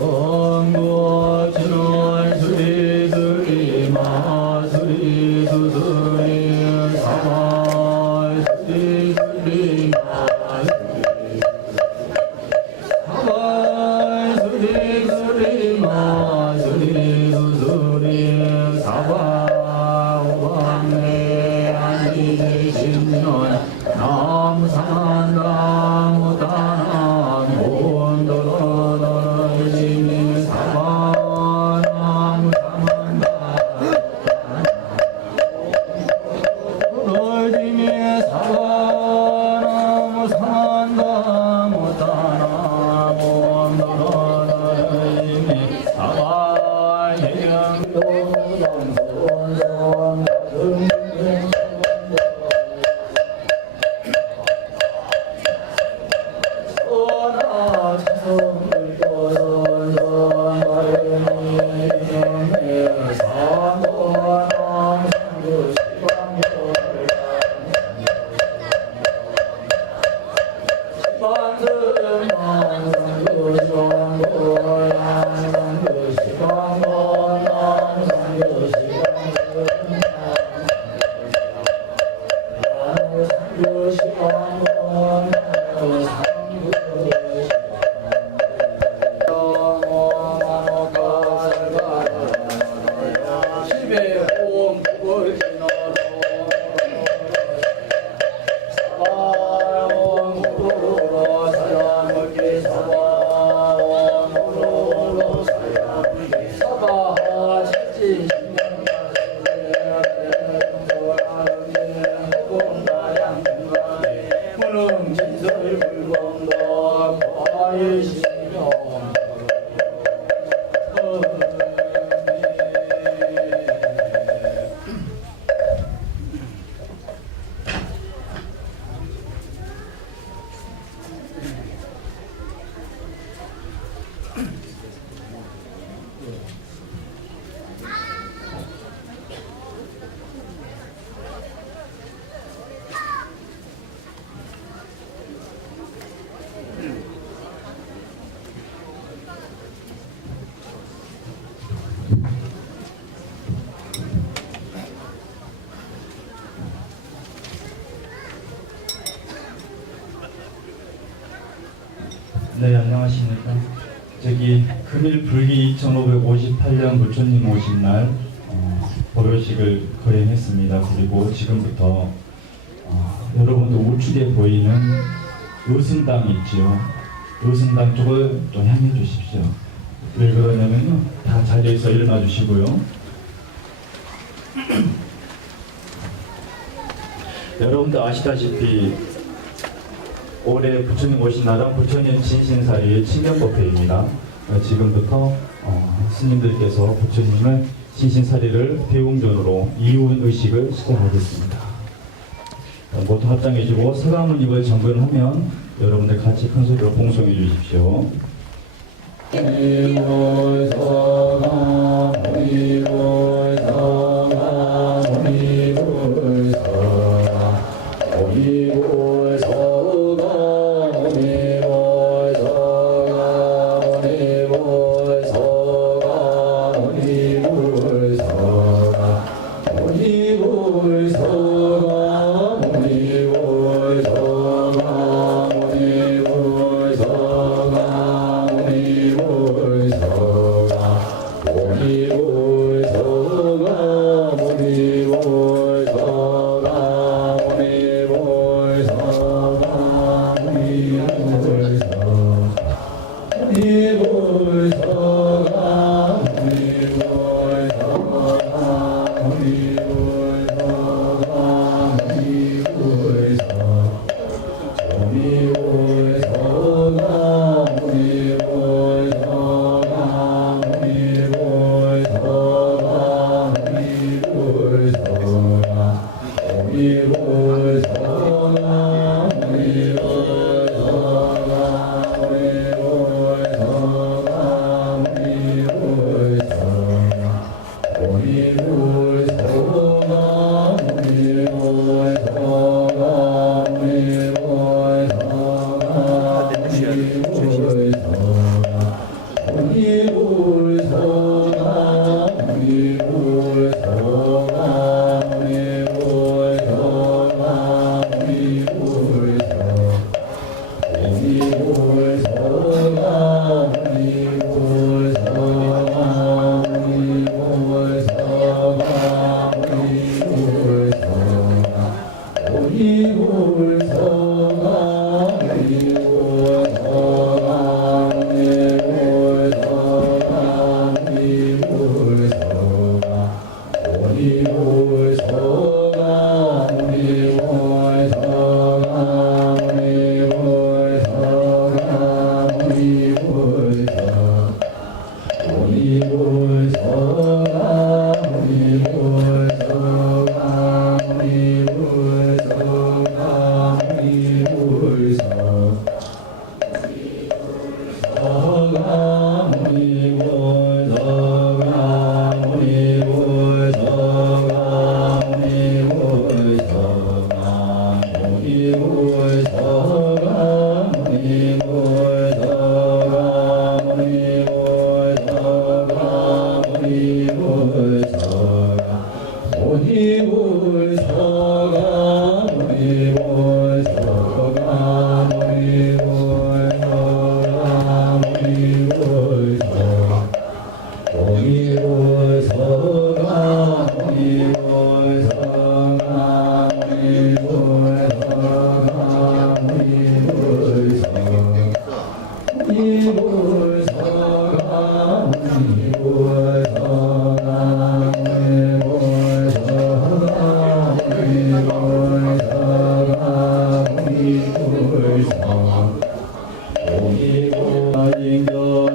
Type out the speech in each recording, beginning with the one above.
원고진월 수리들이 마수리 수수리 사발 수리들이 마수리 사발 수리들이 마수리 수수리 사발 오방내 안지신년 나무산 나무다난 곤도로도로지미 사바 나무사만다 도로지미 사바 나무사만다 못다나 곤도로도로지미 사바 예경도동손손 네, 안녕하십니까. 금일 불기 2558년 부처님 오신 날 법요식을 거행했습니다. 그리고 지금부터 여러분들 우측에 보이는 의승당이 있지요. 의승당 쪽을 좀 향해 주십시오. 왜 그러냐면요, 다 자리에서 일어나 주시고요. 여러분들 아시다시피 올해 부처님 오신 날은 부처님 진신사리의 친경법회입니다. 지금부터 스님들께서 부처님의 진신사리를 대웅전으로 이운 의식을 시작하겠습니다. 모두 합장해주고 서가모니를 정근하면 여러분들 같이 큰 소리로 봉송해 주십시오. 어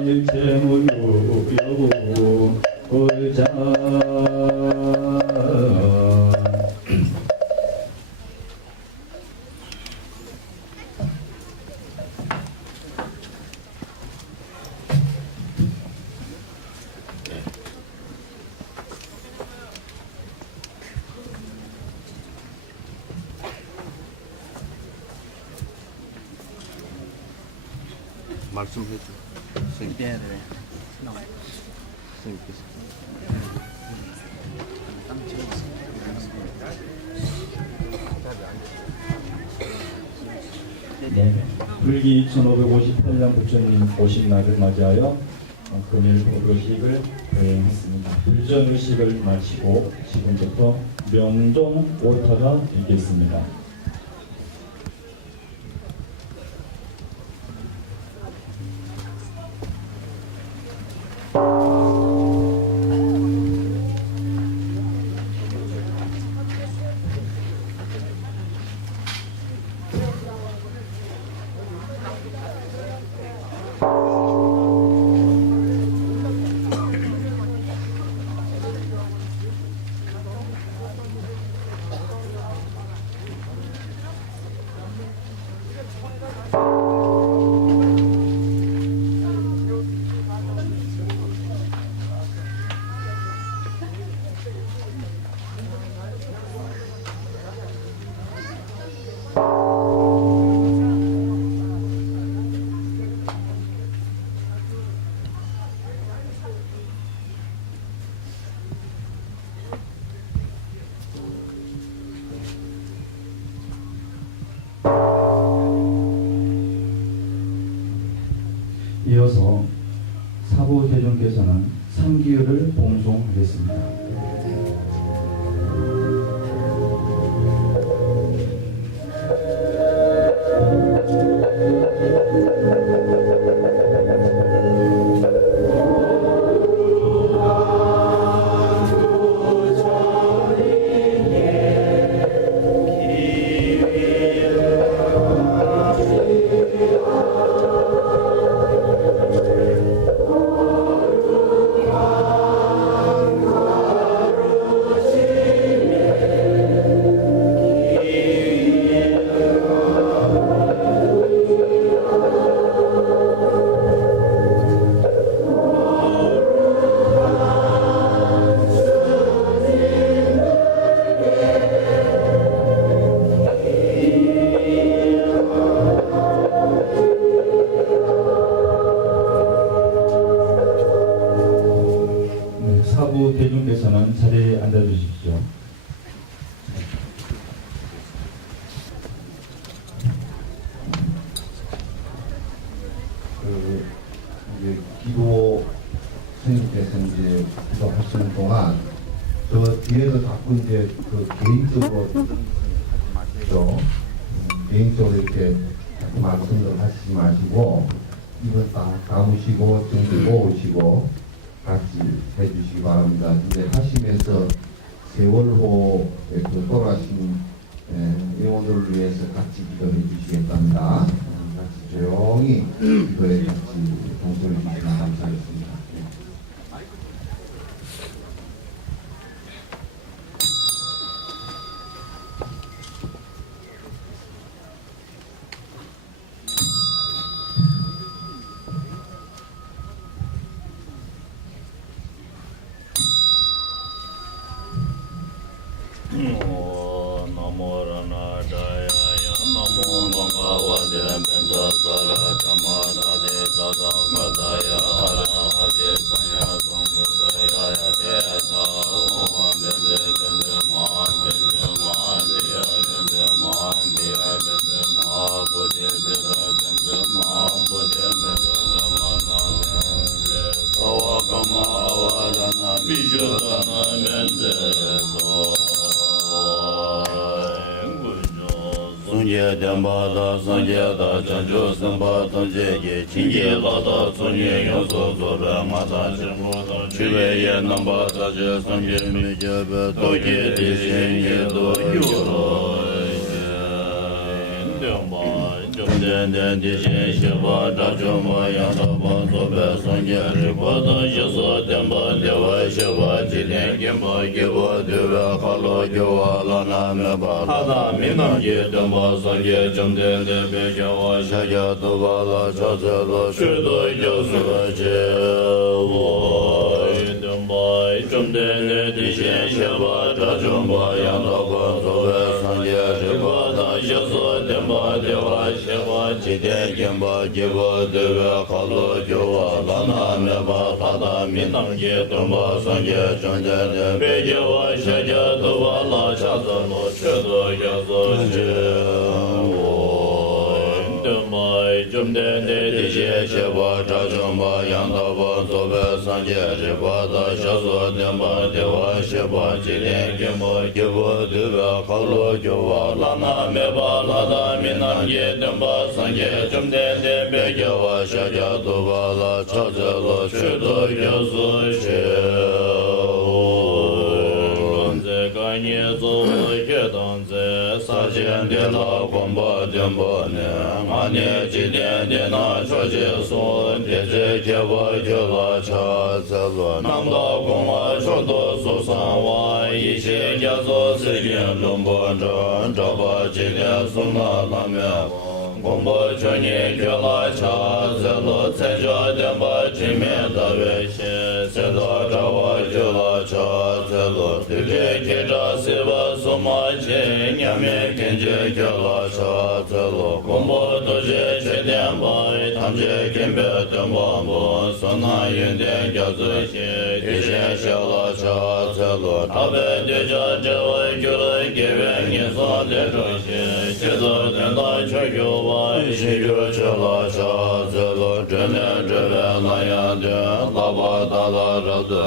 일체무유 여부자 말씀해 줘. 선생님. 선생님께서. 네, 불기 2558년 부처님 오신 날을 맞이하여 금일 법요식을 거행했습니다. 불전의식을 마치고 지금부터 명종 오타가 있겠습니다. 이어서 사부대중께서는 상기율을 봉송하겠습니다. 사부 대중께서는 자리에 앉아주십시오. 이제 기도 선생님께서 이제 기도하시는 동안 저 뒤에서 자꾸 이제 그 개인적으로 하시죠. 개인적으로 이렇게 자꾸 말씀을 하시지 마시고 입을 딱 감으시고 좀 모으시고 같이 해주시기 바랍니다. 이제 하시면서 세월호 그 돌아가신 영혼들을 위해서 같이 기도해 주시겠답니다. 같이 조용히 기도에 같이 동참해 주시면 감사하겠습니다. Sunye Demba Da Sunye Da Chanchu Samba Tongje Ge Chinge La Da Sunye Yonso Zobe Ma Da Chingo Chiwe Ye Namba Da Je Sunye Mi Je Be Toge Di Shin Ye Do Yo Demba den den de xie xie ba zha zhu ma yang da ba zo be san ye ri ba da ye so den ba de wa xie ba ji den gen ba ge ba de wa ha lo ge wa la na me ba la da mi na ye den ba san ye zheng den de be ge wa xia ya do ba la cha ze lo shu do ye su jie wo den ba zheng den de de xie xie ba zha zhu ma yang da ba zo be san ye ri ba da ye so den ba de wa xie ba ji den gen ba ge ba de wa ha lo ge wa la na me ba la da mi na ye den ba san ye zheng den de be ge wa xia ya do ba la cha ze lo shu do ye su jie wo den ba zheng den de de xie xie ba zha zheng ba yang da ba zo be san ye ri ba da xia so den ba de wa xie ba ji den gen ba ge ba de wa ha lo ge wa la na me ba la da mi na ye den ba san ye zheng den de be ge wa xia ya do ba la cha ze lo shu do ye su jie wo gan ye zo ye dang ze sa jian de la guan ba dian ba ne ma ne ji dian de na shuo jie sun de zhe jie wa ye la cha ze lo nam da gong wa shuo de su san wa yi xie ya zo si yin long bo zhen zhao ba ji lian sun na la me gong bo chuan ye ye la cha ze lo cai zhe dian ba ji mian da wei xie se la zhao wa ye la cha ze lo de zhe ke zha si ba su ma qi nian mian ken jie ye la cha ze lo gong bo de zhe che dian ba tam jie ken be dian ba mo sun na yin dian ya zi xie de xian xie la cha ze lo ta be de zhe zhe wei ju le ge yuan ni sa de zhe xie xie de dian da che yu ba xi ju che la cha ze lo zhen nian zhe wei la yan de la ba da la zhe de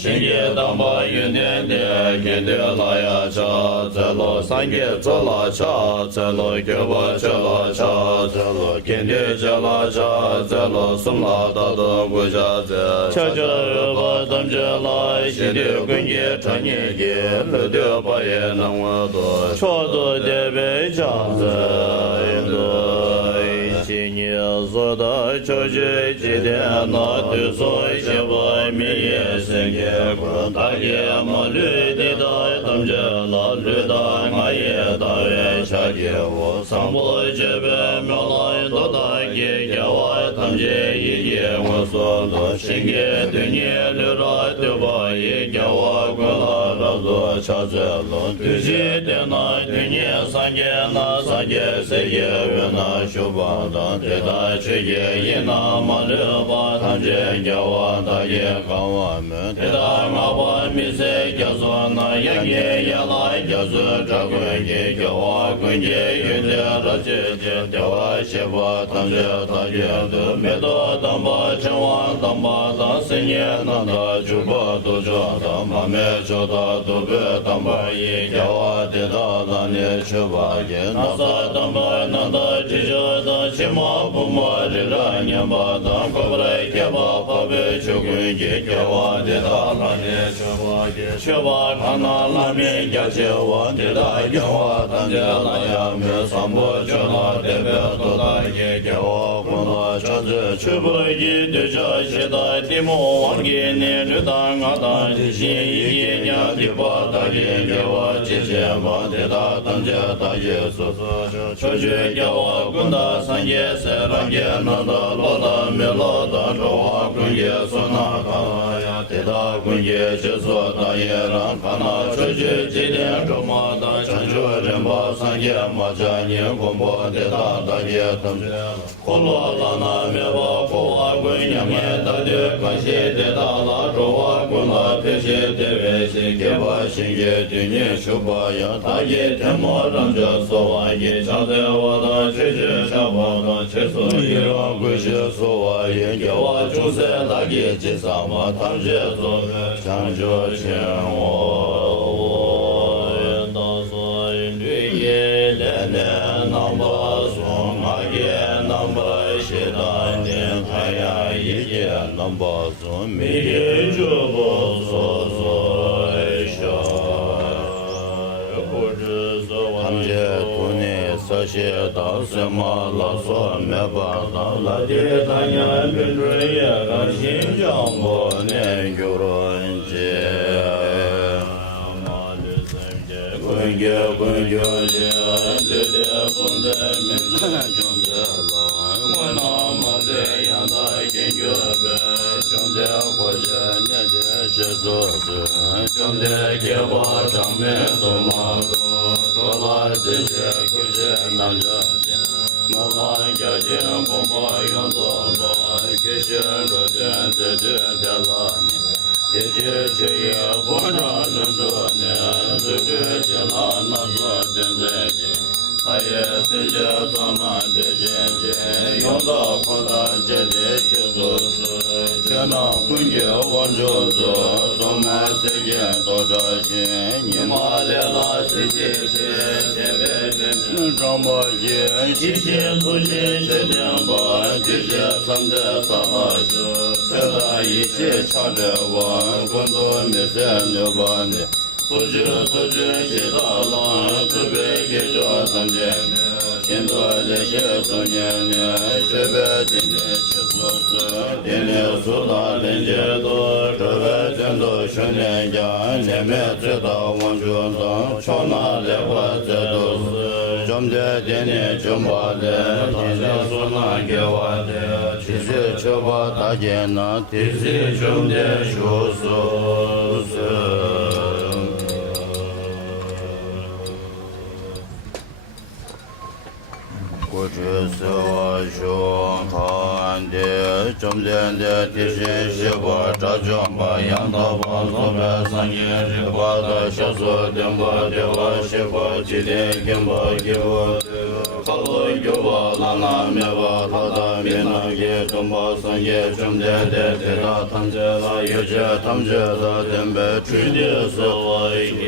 xin ye dang ba yun dian de ge de la ya cha ze lo san ye zhe la cha ze lo ge ba che la cha ze lo ken de zhe la cha ze lo sum la da de gu jia ze cha zhe ba dam zhe la xin de gun ye chan ye ye le de ba ye nang wa de chuo de de bei zhang ze yin de xin ye zo da chou ji ji de na de so xie ba mi ye sen ye gu da ye ma lü de da dam zhe la lü da ma ye da ye cha ye wo sang bo je be miao lai do da ye ye wa tam je ye ye wo so lo xin ye de nie le ra de ba ye ye wa gu la ra zo cha zhe lo de ji de na de nie san ye na san ye se ye yu na shu ba da de da che ye ye na ma le ba tam je ye wa da ye ga wa me de da ma ba mi se ge zo na ye ye ye la ye zo zha gu ye ye wa gu ye yu de ra je je de wa xie ba tam je da ye de me do dang ba chen wang dang ba da sen ye na da ju ba do zha da ma me zhe da do be dang ba ye ye wa de da la ne che ba ye na sa dang ba na da ji zhe da qi ma bu ma ri ra nian ba dang ko bre ke ba pa be chu gun ye ye wa de da la ne che ba ye che ba ka na la me ya che wa de da ye wa dang je la ya me san bo che la de be do da ye ye wa gu na cha zhe che bo yi de zha xie da di mo wang ye ne zhe da nga da ji xi yi ye nya di ba da ye ye wa ji xie ma de da dang je da ye su su che che ye wa gun da san ye se rang ye na da lo da me lo da zhou wa gun ye su na ka ya de da gun ye che su da ye rang ka na che che ji dian zhou ma da chan shu ren ba san ye ma jia ni gong bo de da da ye dang je ko lo la na me ba ko wa gun yang ye da de kan xie de da la zhou wa gun la pe xie de wei xie ge ba xin ye de ni shu ba ya da ye tian mo rang zhe so wa ye cha de wa da che che cha ba da che so ye rang gui xie so wa ye ge wa zhu se da ye ji sa ma tam xie so chang zhe qian wo da so lü ye le ne nang ba song ma ye nang ba xie da nian hai ya ye ye nang ba song mi ye zhe bo so so xia gu zhi so wa tam jie tu ne sa xie da se ma la so me ba da la de da nya bin zhe ye ga xin jiang mo nian yu ren jie ma le zhen jie gun ye jie de de feng de min zhen zhong de la wen na ma de yang da jin jue be zhong de huo jie nian de shi su si zhong de jie hua zhang me du ma du zhuo la zi jie gu jie nan zhe jie ma lan jia jie gong ba yang zong ba ge xian zhe jian zi jie de la ni ye jie jie ye bu zhang zhen zhe nian zi jie jie la na zhe jian zhe jie他也是这装满的姐姐，用到扩大姐的学做事，前那婚结我就做，做满世界多少心，你妈来了谢谢谢，天边人张莫见，谢谢不谢谢天吧，谢谢三的三二九，现在一切掐着我，工作没事就把你。出去写大浪，准备给这三千年，现在这些少年年，学别天天写作诗，天天苏打连接多，这边真的训练家，前面知道往学生，上哪里话这都是，中间天天就把的，天天苏哪给我的，其实就把大姐那提起兄弟说说是。过去是我胸看的，中间的提醒是我这种把杨桃把左边三年是把的小说点把的我是我几天跟把给我好了有我那面把他的面那也中把三年中间的给他躺着了，有些他们觉得准备吹的是我一天。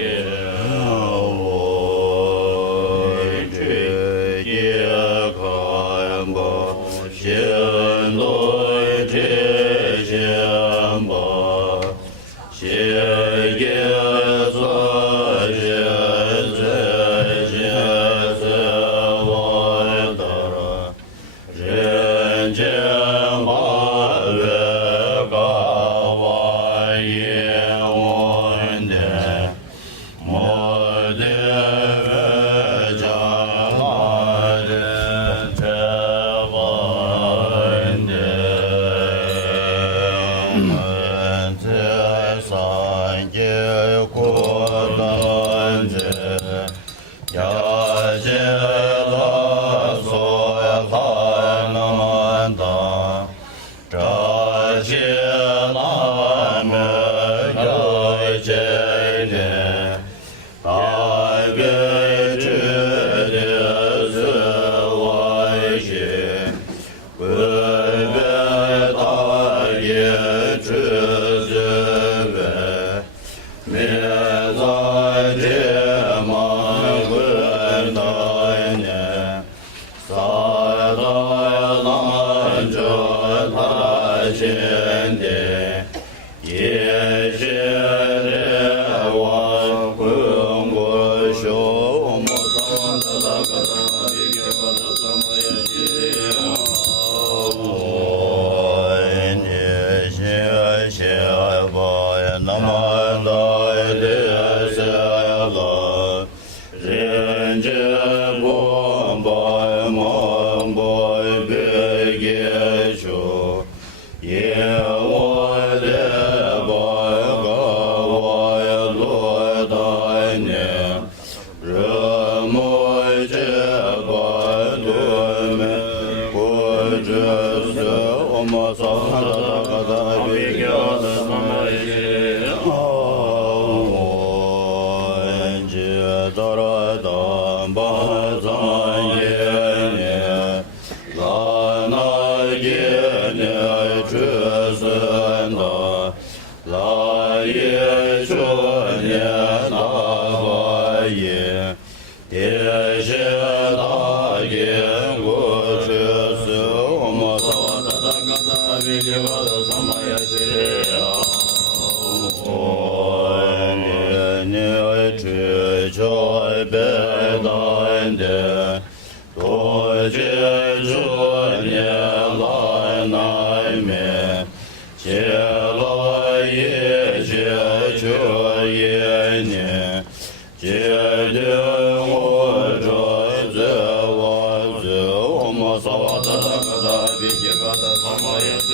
解了一切求业念，解定我者自我自我摩萨瓦达达嘎达比吉嘎达萨玛耶吉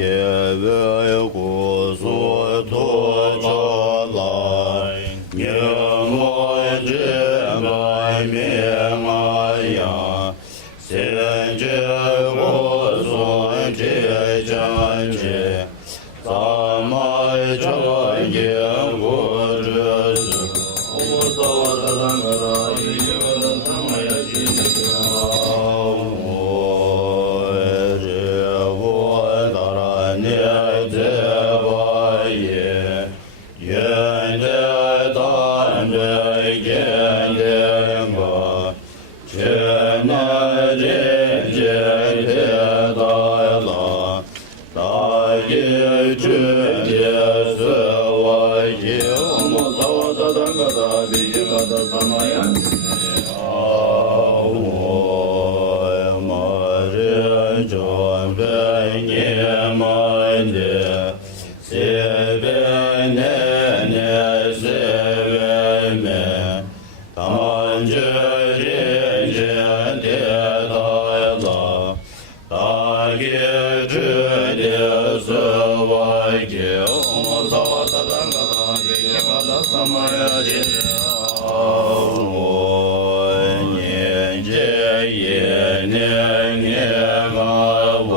耶为故所托着来，念我之百名啊呀，先知我所知真知，咱们这言我之事，我所我的三个大一个他们也记得我这我当然念这把也，愿的当着愿的我。全能人间的大了，大一之的是我有我操的那个大比个的什么样的我么人准备你们的，随便年随便面，他们这人间的大了，大业之的是我有我操的那个大比个的什么样的我年节也年个我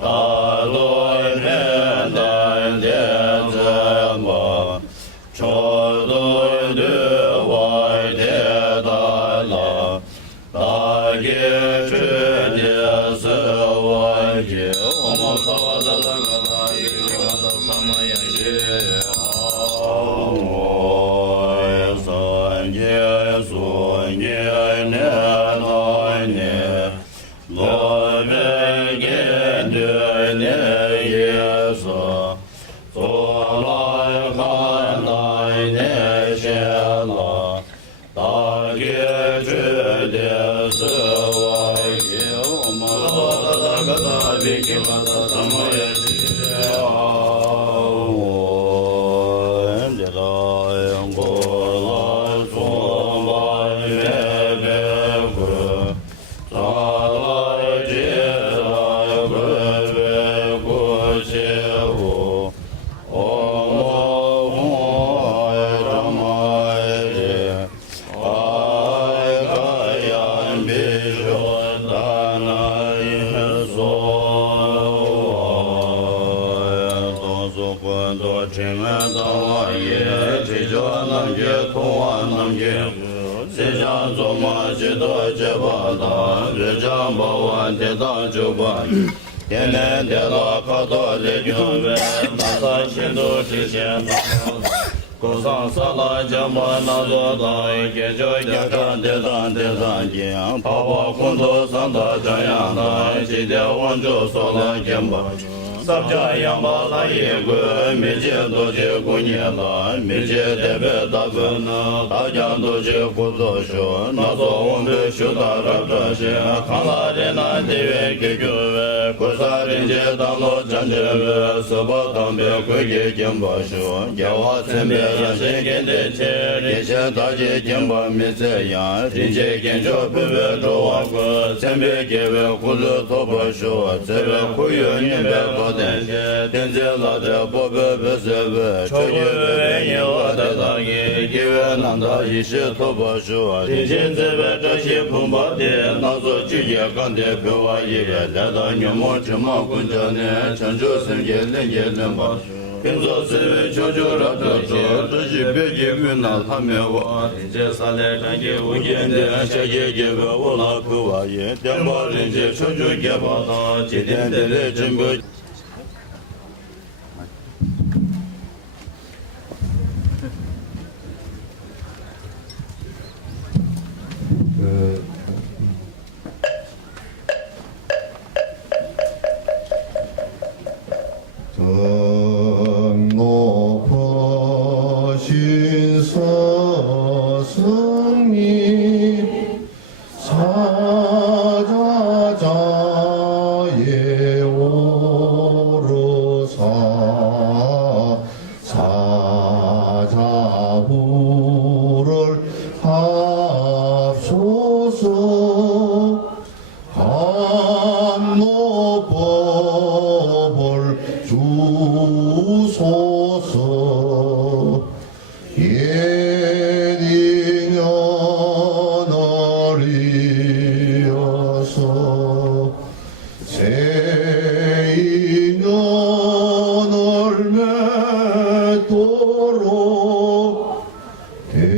大罗面单的怎么超度的我的大了，大业之的是我有我操的那个大一个的什么也是我三年所年来年，我们眼的年也是。做来看来年写了，大业之的是我有么的那个大比给我的什么也是我的来过来做满月别过，咋来接来归别过些我。做马吉多吉巴达，日将把万天当九八，天天天拉卡多的军委，那三心都实现了。古上萨拉将把那座大一天就一干的三的三件，跑跑空头上大这样的，今天王就说了肩膀。三家养马拉一个，每天都去过年了，每天特别大分呢，大家都去工作说，那说我们学到了这些，看了人那地缘给各位，过啥人家当老战争位，是把当兵归给金宝说，叫我身边让谁给的钱，人家大姐金宝没这样，人家跟着别别做王国，身边给位胡子头发说，这边苦有你别把。天界老者不别别是别，出去为你我的大爷，因为难道一时头不说，天界这边这些碰把的，那说拒绝干的给我一个，来到牛毛芝麻工厂呢，成就生意人也能把。跟着这位求求了这做，这些别给云南他们我，天界上来看见无言的，小姐姐问我那口话也，电话人家求求给把他，今天的来真不。승리 사자자 법을 주소서. 예딩년을 이어서 세인년을 맺도록 대자비를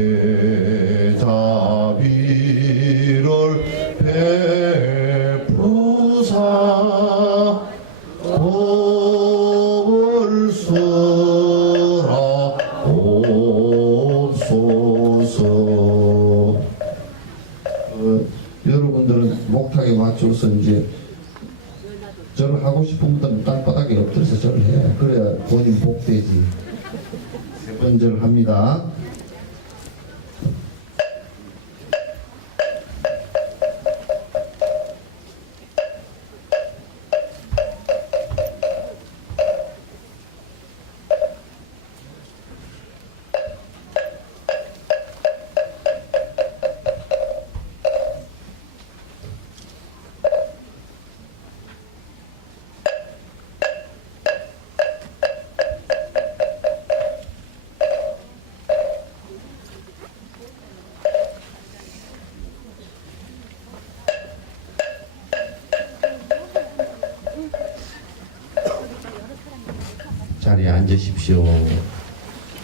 베푸사 법을 쓰라 옵소서. 여러분들은 목탁에 맞춰서 이제 절을 하고 싶은 분들은 땅바닥에 엎드려서 절을 해. 그래야 본인 복되지. 세 번 절을 합니다. 자리에 앉으십시오.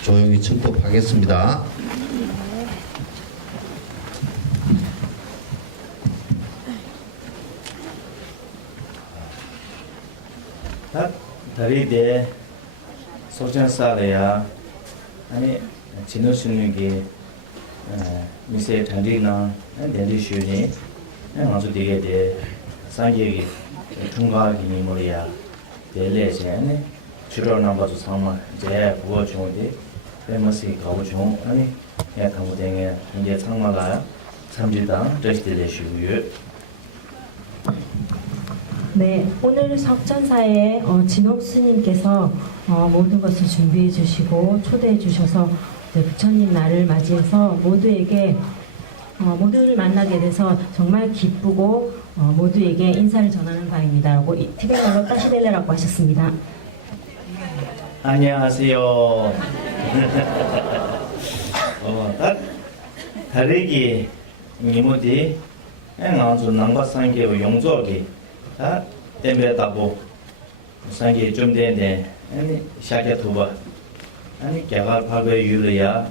조용히 청법하겠습니다. 다리대 소전사래야 아니 진노스님께 미세 단리나 덴디슈니 아주 되게 상계기 중과기니 뭐야 대례제네 주로 남아서 상마 제 부어 중인데 페머시 가고 중 아니 야 강무댕에 이제 상마가 삼지당 저시대례슈유. 네, 오늘 석전사에 진옥 스님께서 모든 것을 준비해 주시고 초대해 주셔서 부처님 날을 맞이해서 모두에게 모두를 만나게 돼서 정말 기쁘고 모두에게 인사를 전하는 바입니다라고 티베트어로 따시델레라고 하셨습니다. 안녕하세요. 다르기 이모디 아주 남바상계 용조기 다 땜베다고 상계 좀 되는데 아니 샤게 두바 아니 개가 파베 유르야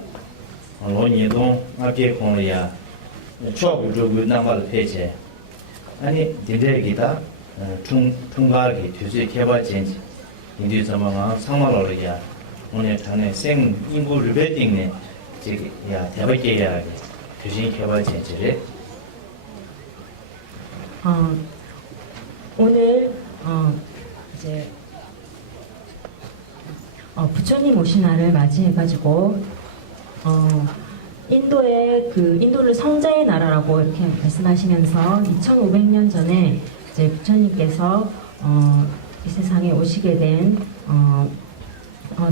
로니동 앞에 공이야 초구주구 남발 폐체 아니 디데기다 중가기 뒤에 개발진지 인디 자마가 상말로야 오늘 전에 생 인구 리베딩네 지금 야 대박이야 교신 개발진지를 오늘 이제 부처님 오신 날을 맞이해가지고 인도를 성자의 나라라고 이렇게 말씀하시면서 2,500년 전에 이제 부처님께서 이 세상에 오시게 된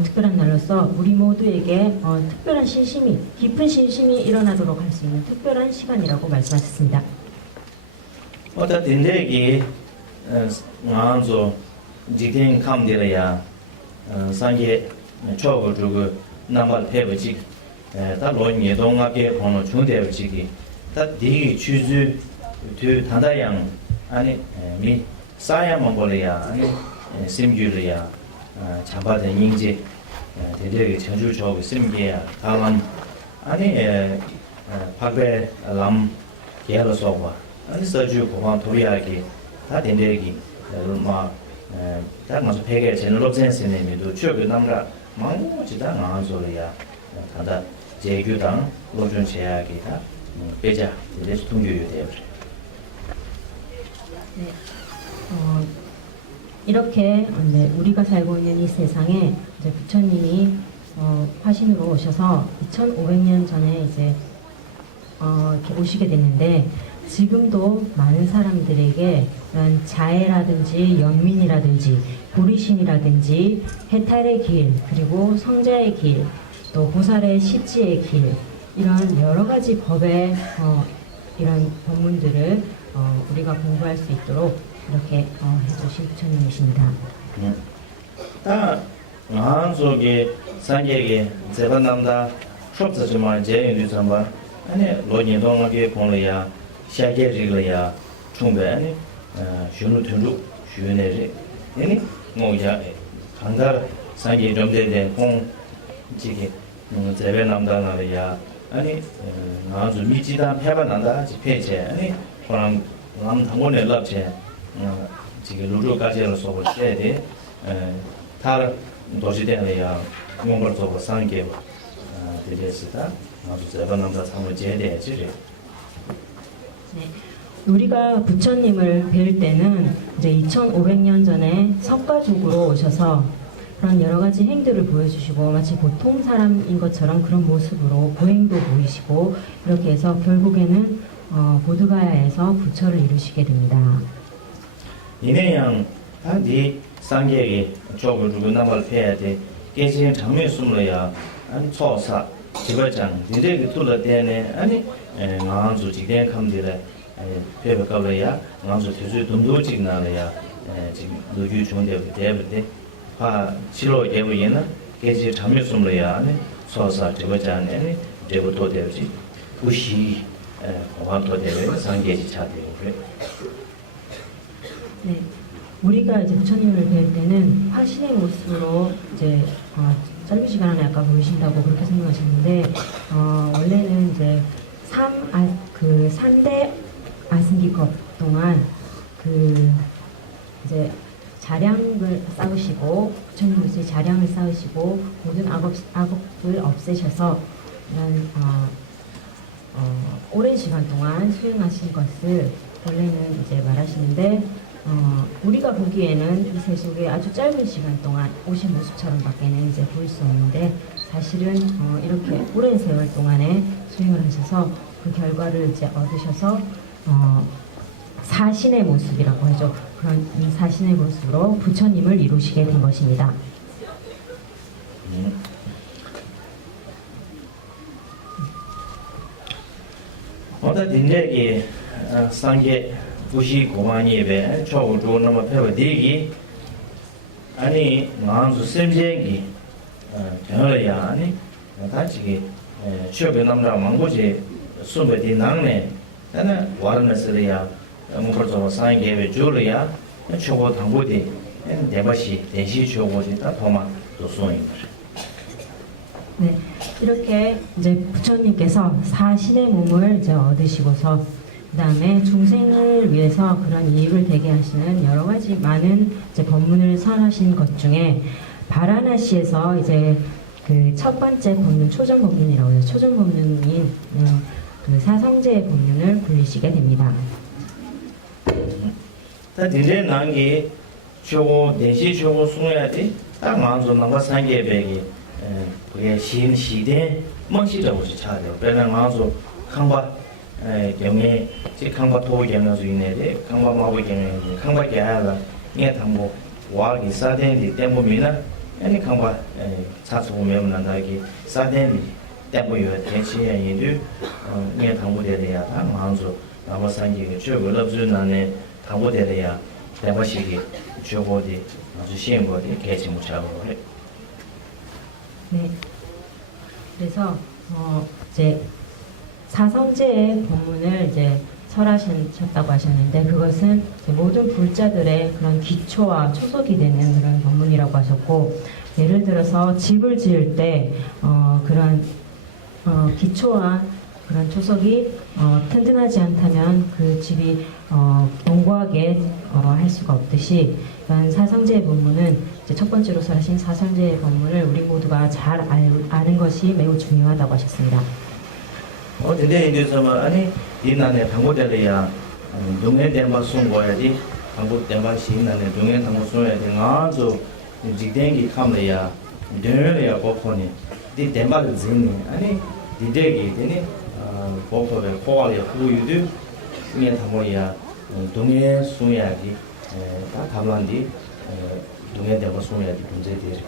특별한 날로서 우리 모두에게 특별한 신심이 깊은 신심이 일어나도록 할 수 있는 특별한 시간이라고 말씀하셨습니다. 어떤 딘데기 나안조 지팅 감디라야 상계 초고 주고 남발 페버지 다 로니 동학계 공로 중대버지기 다 디기 추즈 두 단다양 아니 미 사야 몽골이야 아니 심규리야 잡아된 인지 딘데기 전주 저고 심게야 가만 아니 박배 람 게로서와 아니 서주 공항 도리하기 다 딘데기 다 맞아 폐게 제너럽센스네미도 추억이 남가 망고지다 나안소리야 다다 제규당 로준 제약이다 배자 이래서 통교유 되어. 네. 이렇게 우리가 살고 있는 이 세상에 이제 부처님이 화신으로 오셔서 2,500년 전에 이제 이렇게 오시게 됐는데 지금도 많은 사람들에게 그런 자애라든지 연민이라든지 보리심이라든지 해탈의 길 그리고 성자의 길 또 보살의 시지의 길 이런 여러 가지 법의 이런 법문들을 우리가 공부할 수 있도록 이렇게 해주신 부처님이십니다. 다 마음속에 산계에 제반남다 수업자지만 제인도 잠바 아니 로진동하게 공로야 샤게리로야 충배 아니 쉬는 튼루 쉬내리 아니 뭐야 강다 산계 점대된 공 지게 제반남다나야 아니 나주 미지다 해반난다 지폐제 아니 그런 남 당원의 럽제 지금 루루까지로 수업을 해야 돼 다른 도시대에야 공부를做 상계 되겠다. 아주 제반남자 참을 제대해야지. 네. 우리가 부처님을 뵐 때는 이제 2500년 전에 석가족으로 오셔서 그런 여러 가지 행들을 보여주시고 마치 보통 사람인 것처럼 그런 모습으로 보행도 보이시고 이렇게 해서 결국에는 보드가야에서 부처를 이루시게 됩니다. 이내양 단디 상계에 쪽을 두고 남을 해야 돼. 계신 장면 숨어야 안 초사 지발장 이제 둘러 때네 아니 나주 지대 감들에 배워가려야 나주 대주 돈도 찍나려야 지금 노주 중대 대부대 아 치료 예부에는 계신 장면 숨어야 아니 초사 지발장에 대부도 되지 부시 공항도 되고 상계지 차대요 그래. 네. 우리가 이제 부처님을 뵐 때는 화신의 모습으로 이제 짧은 시간 안에 아까 보이신다고 그렇게 생각하셨는데 원래는 이제 3대 아승기컵 동안 이제 자량을 쌓으시고 부처님으로서의 자량을 쌓으시고 모든 악업을 없애셔서 이런 오랜 시간 동안 수행하신 것을 원래는 이제 말하시는데 우리가 보기에는 이 세속에 아주 짧은 시간 동안 오신 모습처럼밖에는 이제 보일 수 없는데 사실은 이렇게 오랜 세월 동안에 수행을 하셔서 그 결과를 이제 얻으셔서 사신의 모습이라고 하죠. 그런 이 사신의 모습으로 부처님을 이루시게 된 것입니다. 어떤 딘데기 상계 부시 고만이에 초고 조나마 페버 되기 아니 마음수 셈제기 저야 아니 같이 취업에 남자 망고지 수업에 나네 나는 와르면서야 뭐부터 상계에 줄이야 초고 당고디 대바시 대시 초고지 다 도마 또 소인 네, 이렇게 이제 부처님께서 사신의 몸을 이제 얻으시고서 그 다음에 중생을 위해서 그런 이익을 되게 하시는 여러 가지 많은 이제 법문을 설하신 것 중에 바라나시에서 이제 그 첫 번째 법문 초전 법문이라고 해요. 초전 법문인 그 사성제의 법문을 불리시게 됩니다. 다 딘데 난게 초고 대시 초고 숨어야지 딱 마음속 남과 상계 배기 그게 시대 멍시라고 차려. 배는 마음속 강바 경에 지 강바 토 경에 주인에 강바 마고 경에 강바 개하라 예 담고 와기 사대디 때문이나 아니 강바 차수 매운난다기 사대디 때문에 대치에 인도 예 담고되려야 다 마음속 남아 상계가 최고 럽주나네 담고되려야 대바시기 최고디 아주 쉬운 거디 개치 못 잡고 그래. 네. 그래서 이제 사성제의 법문을 이제 설하셨다고 하셨는데 그것은 모든 불자들의 그런 기초와 초석이 되는 그런 법문이라고 하셨고 예를 들어서 집을 지을 때 그런 기초와 그런 초석이 튼튼하지 않다면 그 집이 견고하게 할 수가 없듯이 사성제의 법문은 이제 첫 번째로 설하신 사성제의 법문을 우리 모두가 잘 아는 것이 매우 중요하다고 하셨습니다. 근데 이제서 아니 이난에 당고들이야 동네 대마 송고야지 당고 대마 시인난에 동네 당고 송야지 아주 직dengi 감래야 되려야 고코니 디 대마를 진니 아니 디데기 되니 고코에 고알이 후유도 이 당고야 동네 송야지 다 담란디 동네 대마 송야지 문제들이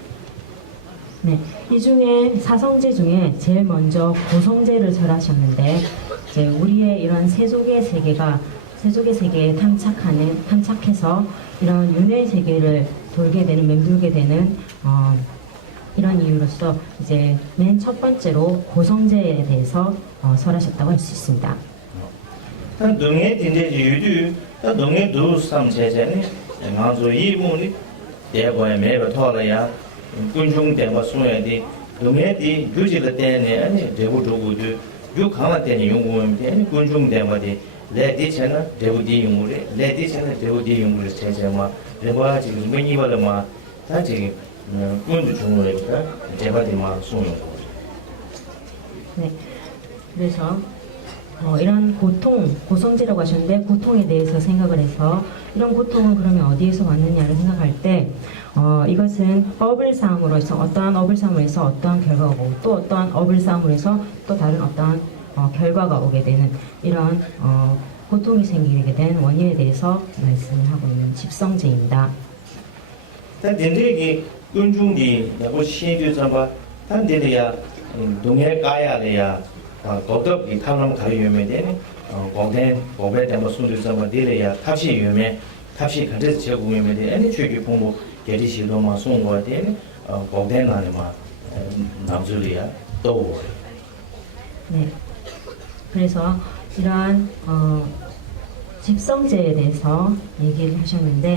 네, 이 중에 사성제 중에 제일 먼저 고성제를 설하셨는데 이제 우리의 이런 세속의 세계가 세속의 세계에 탐착해서 이런 윤회 세계를 돌게 되는, 맴돌게 되는 이런 이유로서 이제 맨 첫 번째로 고성제에 대해서 설하셨다고 할 수 있습니다. 능에 딘데지 유두 능에 두삼 제제니 먼저 이분이 대과에 매버 토라야 군중 대과 소야디 능에디 규지가 때네 아니 대부도고도 유강한 때니 용고면 되니 군중 대과디 레디체나 대부디 용물에 레디체나 대부디 용물에 제제마 대과 지금 매니발마 다지 군주 중물에니까 제바디마 소용. 네, 그래서 이런 고통, 고성제라고 하셨는데 고통에 대해서 생각을 해서 이런 고통은 그러면 어디에서 왔느냐를 생각할 때 이것은 업을 싸움으로 해서 어떠한 업을 싸움으로 해서 어떠한 결과가 오고 또 어떠한 업을 싸움으로 해서 또 다른 어떠한 결과가 오게 되는 이런 고통이 생기게 된 원인에 대해서 말씀을 하고 있는 집성제입니다. 단들이 군중이 야고 시주자바 단들이야 동해 가야래야 고덕이 탐람 가유면 되는 고된 고배 대모 순주자바 들이야 탑시 유면 탑시 간제 제공이면 되는 최기 공부 계리시로만 송과 되는 고된 안에만 남줄이야 또. 네. 그래서 이러한 집성제에 대해서 얘기를 하셨는데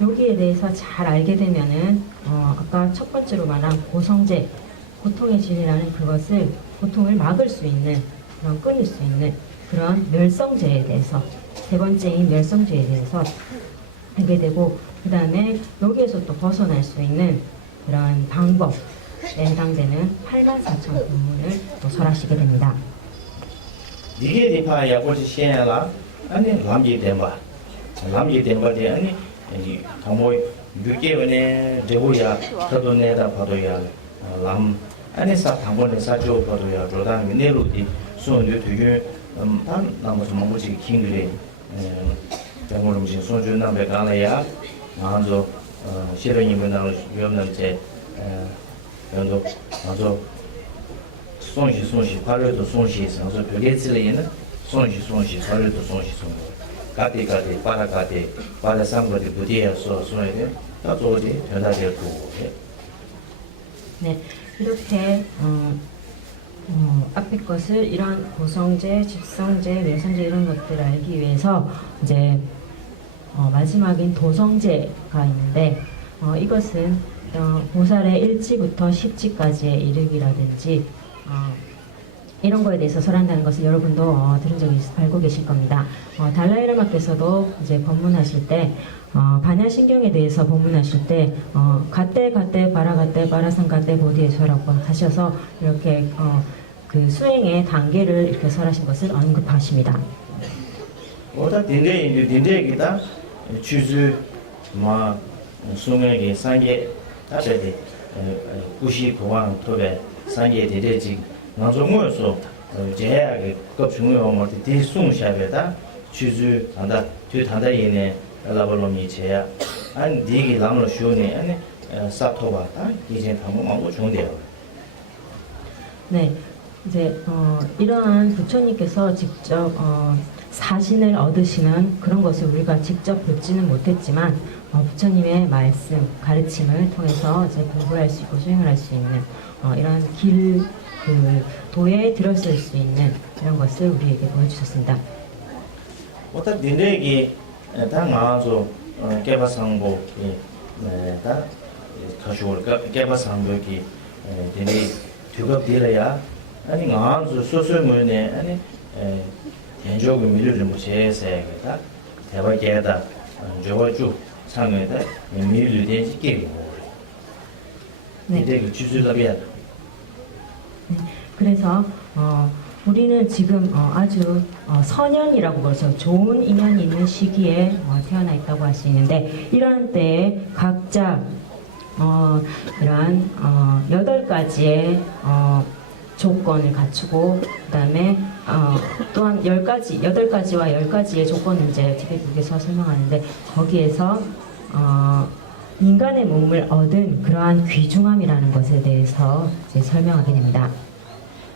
여기에 대해서 잘 알게 되면은 아까 첫 번째로 말한 고성제, 고통의 진이라는 그것을 고통을 막을 수 있는 그런 끊을 수 있는 그런 멸성제에 대해서 세 번째인 멸성제에 대해서 알게 되고 그 다음에 여기에서 또 벗어날 수 있는 그런 방법에 해당되는 84,000 본문을 또 설하시게 됩니다. 이게 디파 야고지 시행라 아니 람지 덴바 데 아니 정말 6개월에 대보야 저도내다 봐도야 람 안에서 당번에 사죠 봐도야 로단 내로디 손도 되게 단 나머지 뭐지 긴들이 정말 무슨 손주나 배가나야 먼저 싫어님은 나를 위험한데 연도 먼저 손시 발효도 손시 선서 별개들에는 손시 발효도 손시 가디 바라가디 바다 상거리 부디에서 손에 다 저기 변화될 거고. 네, 이렇게 앞에 것을 이런 고성제, 집성제, 멸성제 이런 것들을 알기 위해서 이제 마지막인 도성제가 있는데 이것은 보살의 1지부터 10지까지의 이르기라든지 이런 거에 대해서 설한다는 것을 여러분도 들은 적이 알고 계실 겁니다. 달라이라마께서도 이제 법문하실 때 반야신경에 대해서 법문하실 때 갓대 바라상갓대 보디에서라고 하셔서 이렇게 그 수행의 단계를 이렇게 설하신 것을 언급하십니다. 오다 딘데기다 주주 수행의 상계 다들 구시 고왕 토베 상계 대대직 나서 뭐였어? 제하게 급 중요한 뭐 대송샤베다 주주 한다 뒤단다 얘네 라발롬이 제야 안 디기 남로 쇼네 아니 사토바다 이제 한번 먹고 좋은데요. 네, 이제 이러한 부처님께서 직접 사신을 얻으시는 그런 것을 우리가 직접 듣지는 못했지만 부처님의 말씀, 가르침을 통해서 이제 공부할 수 있고 수행을 할 수 있는 이런 그 도에 들었을 수 있는 이런 것을 우리에게 보여주셨습니다. 어떤 딘데기 다 나와서 개발상보 다 가지고 개발상보기 딘데 두고 들어야 아니 나와서 소소문에 아니 연적을 미루를 못해서다 대박이다 저거주 상에다 미루를 대지게 네. 딘데기 주주답이야. 그래서 우리는 지금 아주 선연이라고 벌써 좋은 인연이 있는 시기에 태어나 있다고 할 수 있는데 이런 때에 각자 이러한 8가지의 조건을 갖추고 그다음에 또한 8가지와 10가지의 조건을 이제 티베트에서 설명하는데 거기에서 인간의 몸을 얻은 그러한 귀중함이라는 것에 대해서 이제 설명하게 됩니다.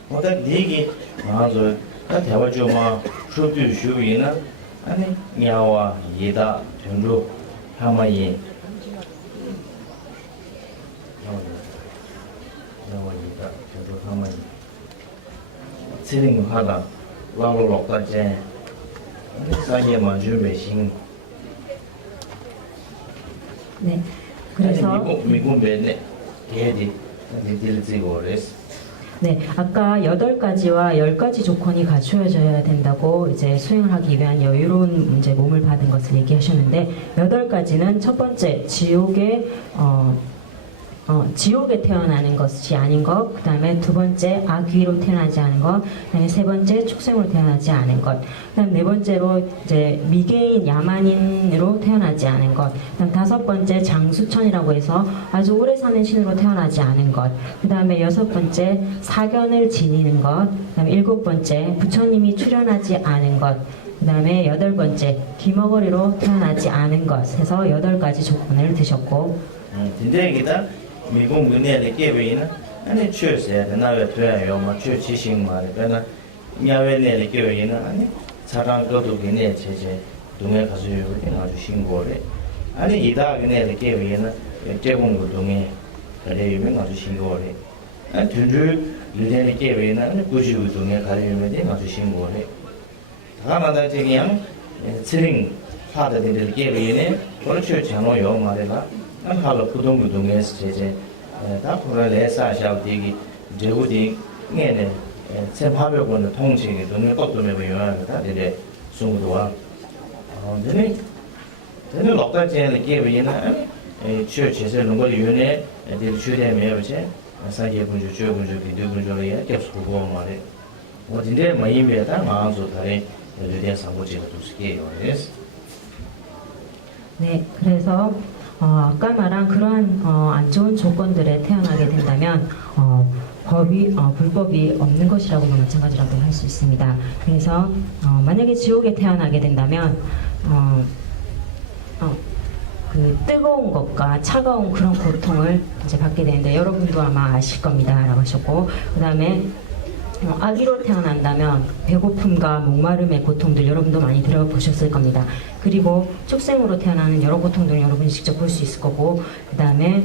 어떤 얘기 맞아. 다 대화죠 뭐 수도 수위는 아니 야와 예다 전주 하마이 야와 예다 전주 하마이 칠링하다 라로록다제 사이에만 주베신 네. 그래서 미국 매네 개디 딜지고레스 네, 아까 8가지와 10가지 조건이 갖추어져야 된다고 이제 수행을 하기 위한 여유로운 이제 몸을 받은 것을 얘기하셨는데 8가지는 첫 번째 지옥에 태어나는 것이 아닌 것, 그 다음에 두 번째 악귀로 태어나지 않은 것, 그 다음에 세 번째 축생으로 태어나지 않은 것, 그 다음 네 번째로 이제 미개인 야만인으로 태어나지 않은 것, 그 다음 다섯 번째 장수천이라고 해서 아주 오래 사는 신으로 태어나지 않은 것, 그 다음에 여섯 번째 사견을 지니는 것, 그 다음에 일곱 번째 부처님이 출현하지 않은 것, 그 다음에 여덟 번째 귀머거리로 태어나지 않은 것 해서 8가지 조건을 드셨고 진짜이기다 미국 문제의 개베이는 아니 추세에 나왜 돼요 뭐 추치신 말에 그러나 야외의 개베이는 아니 사람 것도 그네 제제 동에 가서 이렇게 아주 신고래 아니 이다 그네 개베이는 제공도 동에 그래 유명 아주 신고래 아니 둘줄 유대의 개베이는 아니 구주 동에 가려면 아주 신고래 다만다 그냥 칠링 파드들 개베이는 그렇죠 장어요 말이라 한하로 부동부동에서 제제 다 그래서 사샤우디기 제우디 내내 세파벽원의 통칭이 동네 것도면 요하다 이제 중국도와 근데 lok다지에는 게위나 취업체제 농걸 위원회 애들 주대면 이제 사계 분주 주분주 비두분주에 계속 보고 말해 어딘데 마이메다 마음도 다래 애들의 상고지가 도스게요. 네, 그래서 아까 말한 그러한 안 좋은 조건들에 태어나게 된다면 불법이 없는 것이라고도 마찬가지라고 할 수 있습니다. 그래서 만약에 지옥에 태어나게 된다면 그 뜨거운 것과 차가운 그런 고통을 이제 받게 되는데 여러분도 아마 아실 겁니다라고 하셨고 그 다음에 아기로 태어난다면 배고픔과 목마름의 고통들 여러분도 많이 들어보셨을 겁니다. 그리고 축생으로 태어나는 여러 고통들을 여러분이 직접 볼 수 있을 거고 그 다음에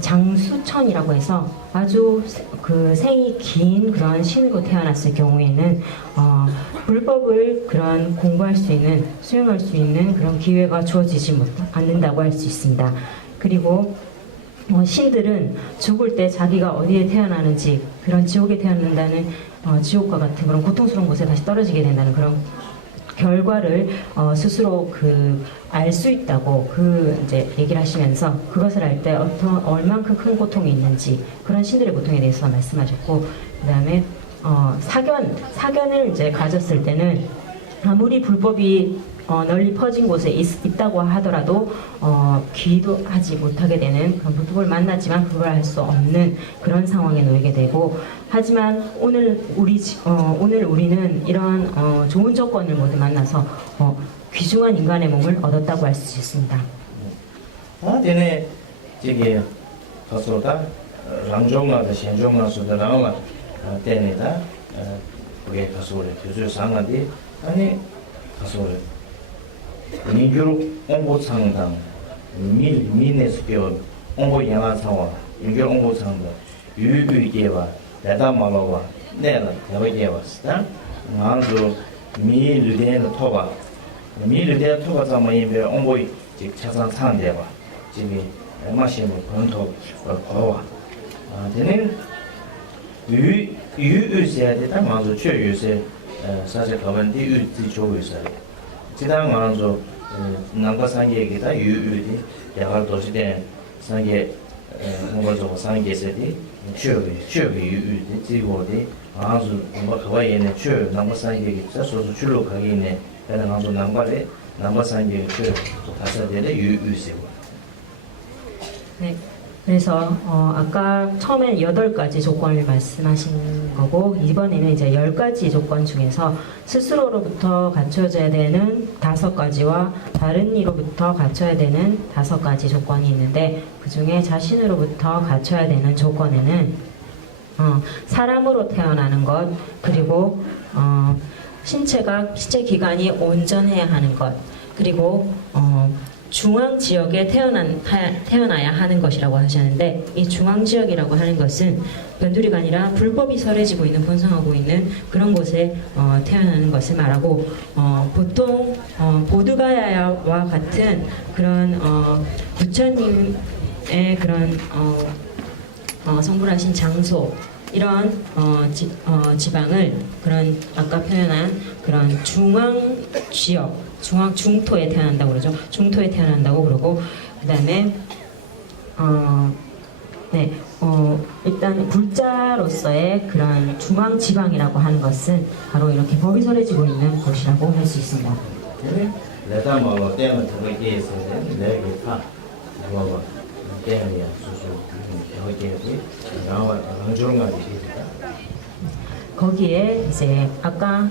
장수천이라고 해서 아주 그 생이 긴 그런 신으로 태어났을 경우에는 불법을 그런 공부할 수 있는 수행할 수 있는 그런 기회가 주어지지 않는다고 할 수 있습니다. 그리고 신들은 죽을 때 자기가 어디에 태어나는지 그런 지옥에 태어난다는 지옥과 같은 그런 고통스러운 곳에 다시 떨어지게 된다는 그런 결과를 스스로 알 수 있다고 이제 얘기를 하시면서 그것을 알 때 얼만큼 큰 고통이 있는지 그런 신들의 고통에 대해서 말씀하셨고 그다음에 사견을 이제 가졌을 때는 아무리 불법이 널리 퍼진 곳에 있다고 하더라도 기도하지 못하게 되는 그런 불법을 만났지만 그걸 할 수 없는 그런 상황에 놓이게 되고 하지만 오늘 우리는 이런 좋은 조건을 모두 만나서 귀중한 인간의 몸을 얻었다고 할 수 있습니다. 전에 저기 가서다 랑종나다 현종나서다 나와 때니다 그게 가서래 교수 상한데 아니 가서래 민주로 홍보상당 민에스교 홍보 영화사와 민주 홍보상당 유유계와 대다말로와 내가 대외계와스다 나도 미르데는 토바 미르데 토바 자마이베 홍보 즉 차상 상대와 지금 마시는 본토 거와 되는 유유세에 대한 먼저 최유세 사실 가면 뒤유지 조회사래 지당 먼저 남과 상계에다 유유디 야할 도시대 상계 뭔가 상계세디 최유 유유디 지고디 아주 뭔가 그와에는 최 남과 상계에 있어서 줄로 가게 있네 그런 아주 남과 상계에 최 다시 되는 유유세고 네. 그래서 아까 처음엔 8가지 조건을 말씀하신 거고 이번에는 이제 10가지 조건 중에서 스스로로부터 갖춰져야 되는 5가지와 다른 이로부터 갖춰야 되는 5가지 조건이 있는데 그 중에 자신으로부터 갖춰야 되는 조건에는 사람으로 태어나는 것 그리고 신체 기관이 온전해야 하는 것, 그리고 중앙 지역에 태어나야 하는 것이라고 하셨는데, 이 중앙 지역이라고 하는 것은 변두리가 아니라 불법이 설해지고 있는, 번성하고 있는 그런 곳에 태어나는 것을 말하고, 보통 보드가야와 같은 그런 부처님의 그런 성불하신 장소, 이런 지방을 그런 아까 표현한 그런 중앙 지역, 중토에 태어난다고 그러죠. 중토에 태어난다고 그러고, 그다음에 일단 불자로서의 그런 중앙 지방이라고 하는 것은 바로 이렇게 법이 설해지고 있는 곳이라고 할 수 있습니다. 내가 뭐 때문에 그렇게 했어요. 내가 파 뭐 때문에 수수 이렇게 나와 방주는 거 있습니다. 거기에 이제 아까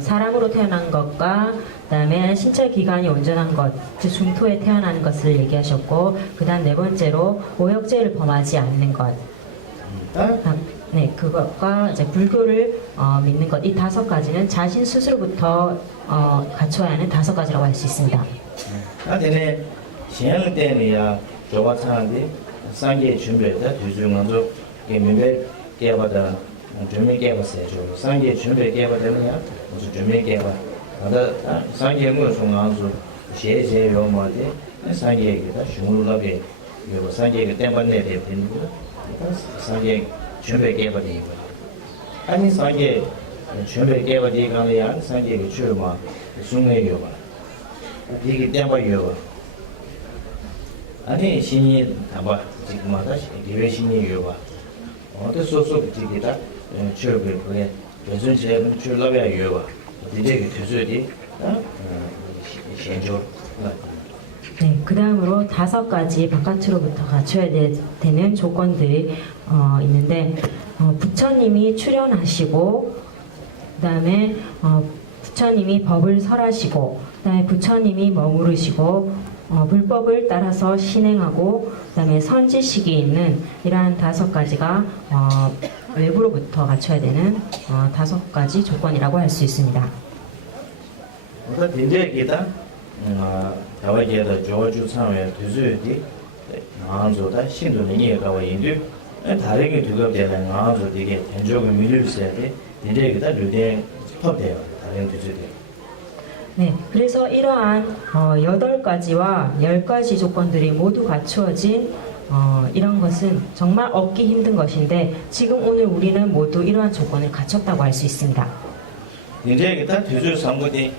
사람으로 태어난 것과 그다음에 신체 기관이 온전한 것, 그 중토에 태어나는 것을 얘기하셨고, 그다음 네 번째로 오역죄를 범하지 않는 것, 그것과 이제 불교를 믿는 것, 이 다섯 가지는 자신 스스로부터 갖춰야 하는 다섯 가지라고 할 수 있습니다. 근데 시행 때문에야 저와 사람들이 상계 준비했다. 뒤중간도 민배 개발다. 준비 개발했어요. 상계 준비 개발되면야 무슨 준비 개발. 나도 상계 뭐 중앙수 제제요 뭐지? 상계가 중물하게 이거 상계가 때문에 되는 거. 상계 준비 개발이 이거. 아니 상계 준비 개발이 가면 상계가 주로 중요해요. 이게 때문에요. 아니 신이 담아 지금마다 기회 신이 요봐. 어떤 소소 지기다 추억을 그게 무슨 제는 추억을 요봐. 이제 교수들이 신조. 네, 그 다음으로 다섯 가지 바깥으로부터 갖춰야 되는 조건들이 있는데, 부처님이 출연하시고, 그 다음에 부처님이 법을 설하시고, 그 다음에 부처님이 머무르시고, 불법을 따라서 신행하고, 그 다음에 선지식이 있는 이러한 다섯 가지가 외부로부터 갖춰야 되는 다섯 가지 조건이라고 할 수 있습니다. 어떤 인재기다 다와게다 조주 상회 두주디 나한조다 신도는 이해가와 인도 다르게 두ገብ되는 나한조 되게 된적을 밀려있어야 돼. 인재기다 류대 톱돼요. 다른 두주디. 네, 그래서 이러한 8가지와 10가지 조건들이 모두 갖추어진 이런 것은 정말 얻기 힘든 것인데, 지금 오늘 우리는 모두 이러한 조건을 갖췄다고 할 수 있습니다. 인재기다 두주 상고디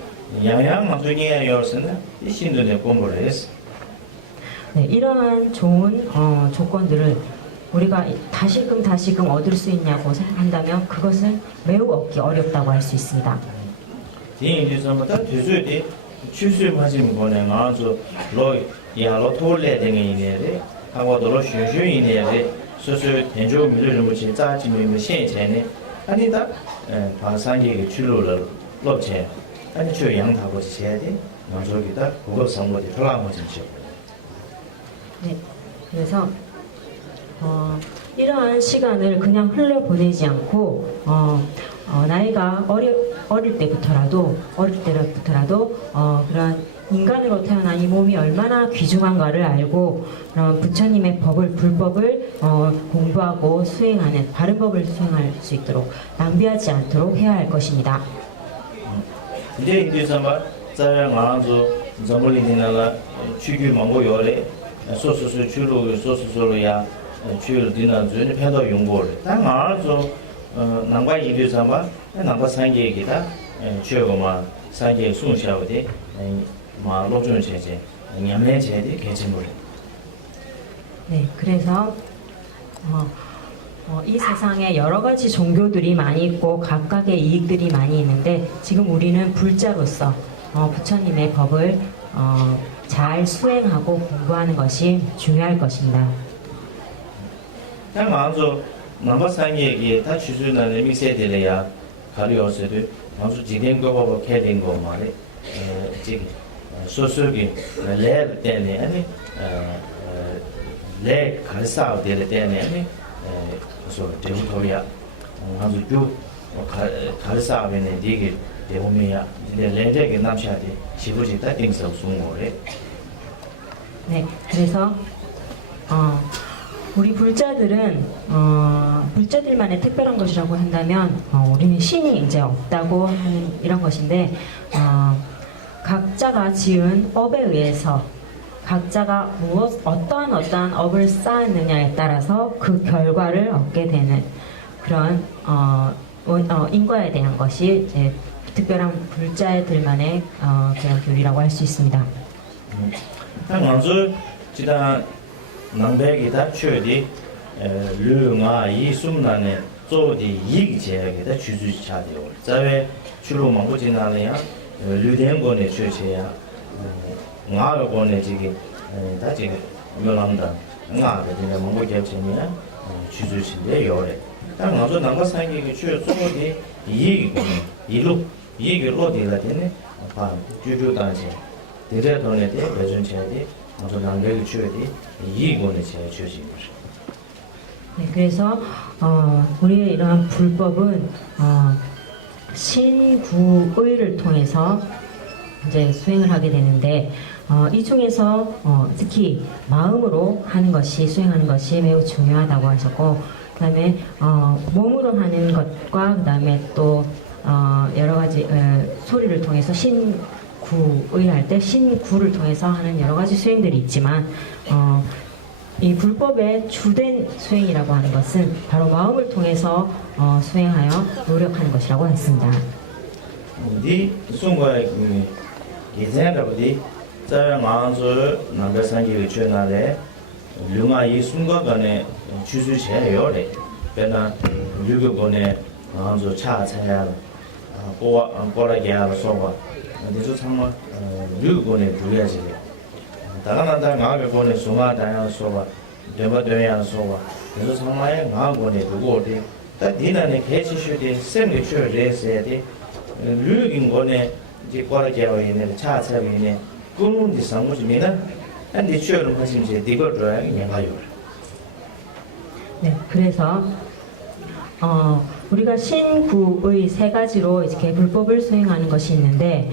양양 망조니에 열었으나 이 신도의 공부를 했어. 네, 이러한 좋은 조건들을 우리가 다시금 얻을 수 있냐고 생각한다면 그것은 매우 얻기 어렵다고 할 수 있습니다. 디인주선부터 두주디 추수하신 거는 아주 야로 토레 등에 있네데 하고도 쉬쉬이네데 소소 된조 밀을 무치 짜지면 현재네 아니다 바상계 출로를 놓체 아니 저 양타고 해야 돼. 먼저기다 그거 선거지 돌아가고 진짜. 네, 그래서 이러한 시간을 그냥 흘려보내지 않고 나이가 어릴 때부터라도 그런 인간으로 태어난 이 몸이 얼마나 귀중한가를 알고 부처님의 불법을 공부하고 수행하는 바른 법을 수행할 수 있도록 낭비하지 않도록 해야 할 것입니다. 이제 인도에서만 자랑 안아서 전물이니나라 취규 망고 요래 소소소 주로 소소소로야 주로 디나 전에 패도 용고를 딱 알아서 남과 인도에서만 남과 상계기다 주요가 상계 순샤오데 로준 제제 냠내 제대 개진물. 네, 그래서 이 세상에 여러 가지 종교들이 많이 있고 각각의 이익들이 많이 있는데, 지금 우리는 불자로서 부처님의 법을 잘 수행하고 공부하는 것이 중요할 것입니다. 당아서 남바 상계기 다 추수나는 미세들이야 가려서도 아주 지된 거하고 캐된 거 말에 지금 소소기 레 때문에 아니 레 가르사 될 때문에 아니 그래서 대부터야 아주 쭉 가르사 하면 되게 대보미야 이제 레데게 남샤데 지부지다 띵서 송고래. 네, 그래서 우리 불자들은 불자들만의 특별한 것이라고 한다면 우리는 신이 이제 없다고 하는 이런 것인데 각자가 지은 업에 의해서 각자가 어떠한 업을 쌓았느냐에 따라서 그 결과를 얻게 되는 그런 인과에 대한 것이 이제 특별한 불자들만의 그런 교리라고 할 수 있습니다. 먼저 지난 남백이다 최디 류가 이 숨난에 조디 이기제에다 주주차되어 자외 주로 먹고 지나려야 류된권의 최체야 나하고는 지금 다 지금 요람다 나하고 지금 먹고 결정이야 주주신데 요래 딱 먼저 남과 상기가 최 조디 이기권의 이루 이기로 되라되네 봐 주주단지 대대돈에 대해 배준체에 먼저 남백이 최디 이기권의 제 주신 거죠. 네, 그래서 우리의 이러한 불법은 신구의를 통해서 이제 수행을 하게 되는데 이 중에서 특히 마음으로 하는 것이 수행하는 것이 매우 중요하다고 하셨고 그다음에 몸으로 하는 것과 그다음에 또 여러 가지 소리를 통해서 신구의 할 때 신구를 통해서 하는 여러 가지 수행들이 있지만 이 불법의 주된 수행이라고 하는 것은 바로 마음을 통해서 수행하여 노력하는 것이라고 했습니다. 이 순간에 예전에부터 자 마음을 남배상기를 주나래 류가 이 순간간에 주주제요래 배나 유교권에 마음을 차차야 꼬라게 하러서와 그래서 정말 유교권에 부여지 다가난다 마음을 보내 수마다야 소와 대바되야 소와 그래서 정말 마음권에 두고 어디 다 니나네 개치슈데 셈게 슈레세데 류긴 권에 이제 꼬라게 하는 차차비네 꿈운디 상무지미나 안디 슈를 하심지 디거드라 예마요. 네, 그래서 우리가 신구의 세 가지로 이렇게 불법을 수행하는 것이 있는데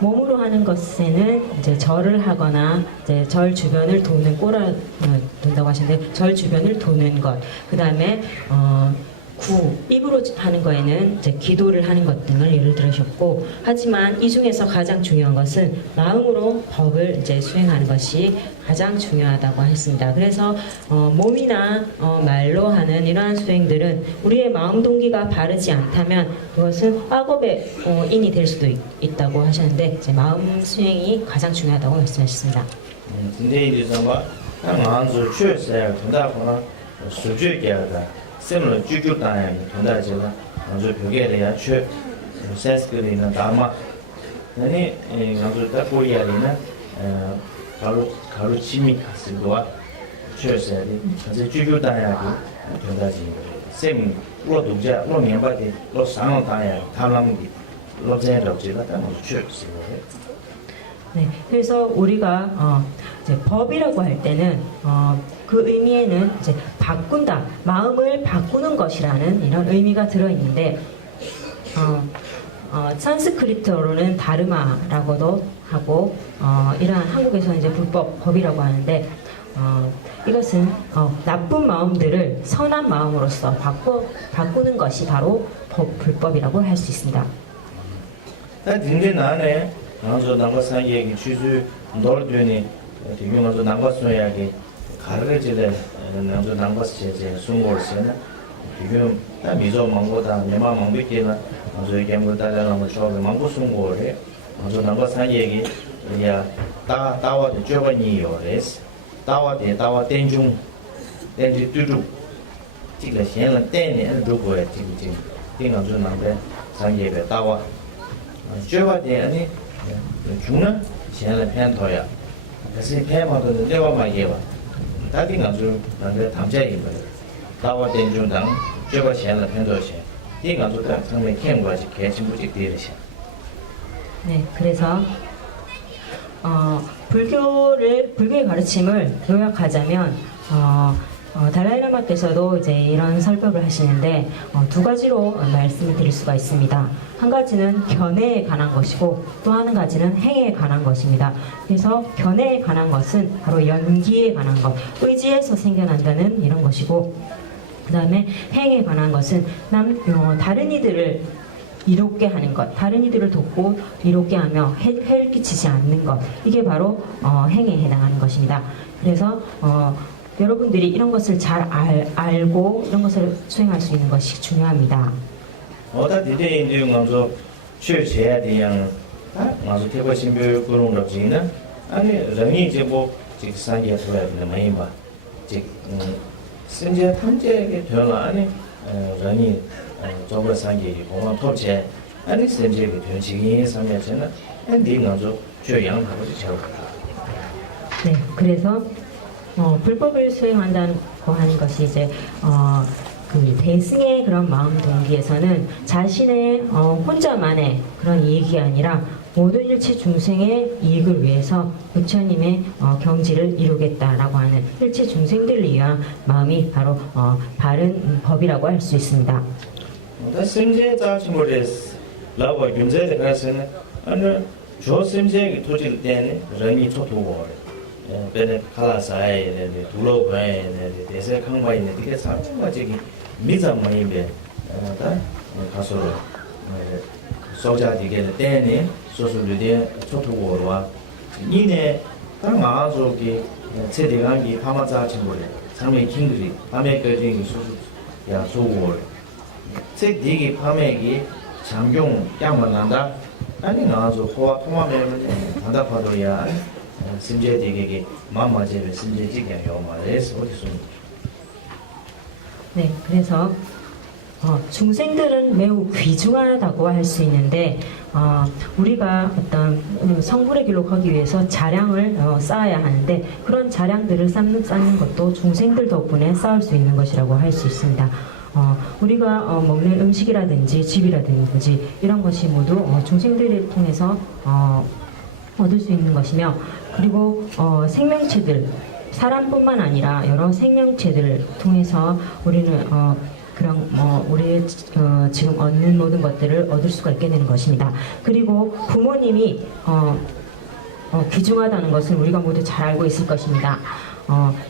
몸으로 하는 것에는 이제 절을 하거나 이제 절 주변을 도는 돈다고 하시는데 절 주변을 도는 것, 그 다음에 입으로 하는 거에는 이제 기도를 하는 것 등을 예를 들으셨고 하지만 이 중에서 가장 중요한 것은 마음으로 법을 이제 수행하는 것이 가장 중요하다고 했습니다. 그래서 몸이나 말로 하는 이러한 수행들은 우리의 마음 동기가 바르지 않다면 그것은 악업의 인이 될 수도 있다고 하셨는데 이제 마음 수행이 가장 중요하다고 말씀하셨습니다. 근데 이제 뭐 마음을 추스야 된다거나 수주게하다 셈을 주주다야 된다지가 아주 벽에 대한 최 세스크리는 다마 아니 아주 딱 보이야리는 가루치미 가스도와 최세리 아주 주주다야 된다지 셈 로동자 로면바디 로상다야 탈람디 로제럽지가 딱 최세리 네, 그래서 우리가 이제 법이라고 할 때는 그 의미에는 이제 바꾼다, 마음을 바꾸는 것이라는 이런 의미가 들어 있는데 산스크리트어로는 다르마라고도 하고 이러한 한국에서는 이제 법이라고 하는데 이것은 나쁜 마음들을 선한 마음으로서 바꾸는 것이 바로 불법이라고 할 수 있습니다. 근데 나네 먼저 남과 사이에 취수 놀더니 되게 먼저 남과 소야게 가르치래 먼저 남과 제제 순고르세나 지금 다 미조 망고다 내마 망비게나 먼저 이게 뭐 다라는 거 망고 순고래 먼저 남과 사이에 야 따와 저번이요레스 따와 땡중 땡지 뚜루 这个闲了带年如果这个定岗就能在上也别大哇这话点呢 중은 시행을 편토야. 그래서 편마도 내가 말이야. 다른 가지고 나한테 담자인 거예요. 다와 된중당 저거 시행을 편도시. 이 가지고 상당히 큰 것이 개침부지 되듯이. 네, 그래서 불교의 가르침을 요약하자면 달라이라마께서도 이제 이런 설법을 하시는데 두 가지로 말씀을 드릴 수가 있습니다. 한 가지는 견해에 관한 것이고 또 한 가지는 행에 관한 것입니다. 그래서 견해에 관한 것은 바로 연기에 관한 것, 의지에서 생겨난다는 이런 것이고 그 다음에 행에 관한 것은 다른 이들을 이롭게 하는 것, 다른 이들을 돕고 이롭게 하며 해를 끼치지 않는 것, 이게 바로 행에 해당하는 것입니다. 그래서 여러분들이 이런 것을 잘 알고 이런 것을 수행할 수 있는 것이 중요합니다. 我的弟弟就我说学学的样，我说贴过新标各种东西呢，人民这不这个商业出来的没吧？这现在他们这个团了，人民做过商业的，我们投钱，现在个团经营上面真的，你我说学养他不是巧。 네, 그래서 불법을 수행한다고 하는 것이 이제 그 대승의 그런 마음 동기에서는 자신의 혼자만의 그런 이익이 아니라 모든 일체 중생의 이익을 위해서 부처님의 경지를 이루겠다라고 하는 일체 중생들을 위한 마음이 바로 바른 법이라고 할 수 있습니다. 但现在咱中国的老百姓在这个是呢，主现在个土地店呢，人民出土过的。 别卡拉塞的、土楼块的、这些康巴的，这个啥么这个米怎么一边，他说了，烧家这个店呢，说是有点出土过的话，你呢，他马上说给这地方给他们咋清楚的，上面听的，他们个这个说是也说过的，这地个他们给强用养不难的，你马上说花他们他的花多呀。 심지어되게 마마제를 심지어지게 요마레스 어디서 네, 그래서 중생들은 매우 귀중하다고 할 수 있는데 우리가 어떤 성불의 길로 가기 위해서 자량을 쌓아야 하는데 그런 자량들을 쌓는 것도 중생들 덕분에 쌓을 수 있는 것이라고 할 수 있습니다. 우리가 먹는 음식이라든지 집이라든지 이런 것이 모두 중생들을 통해서 얻을 수 있는 것이며 그리고 생명체들 사람뿐만 아니라 여러 생명체들을 통해서 우리는 그런 우리 지금 얻는 모든 것들을 얻을 수가 있게 되는 것입니다. 그리고 부모님이 귀중하다는 것을 우리가 모두 잘 알고 있을 것입니다.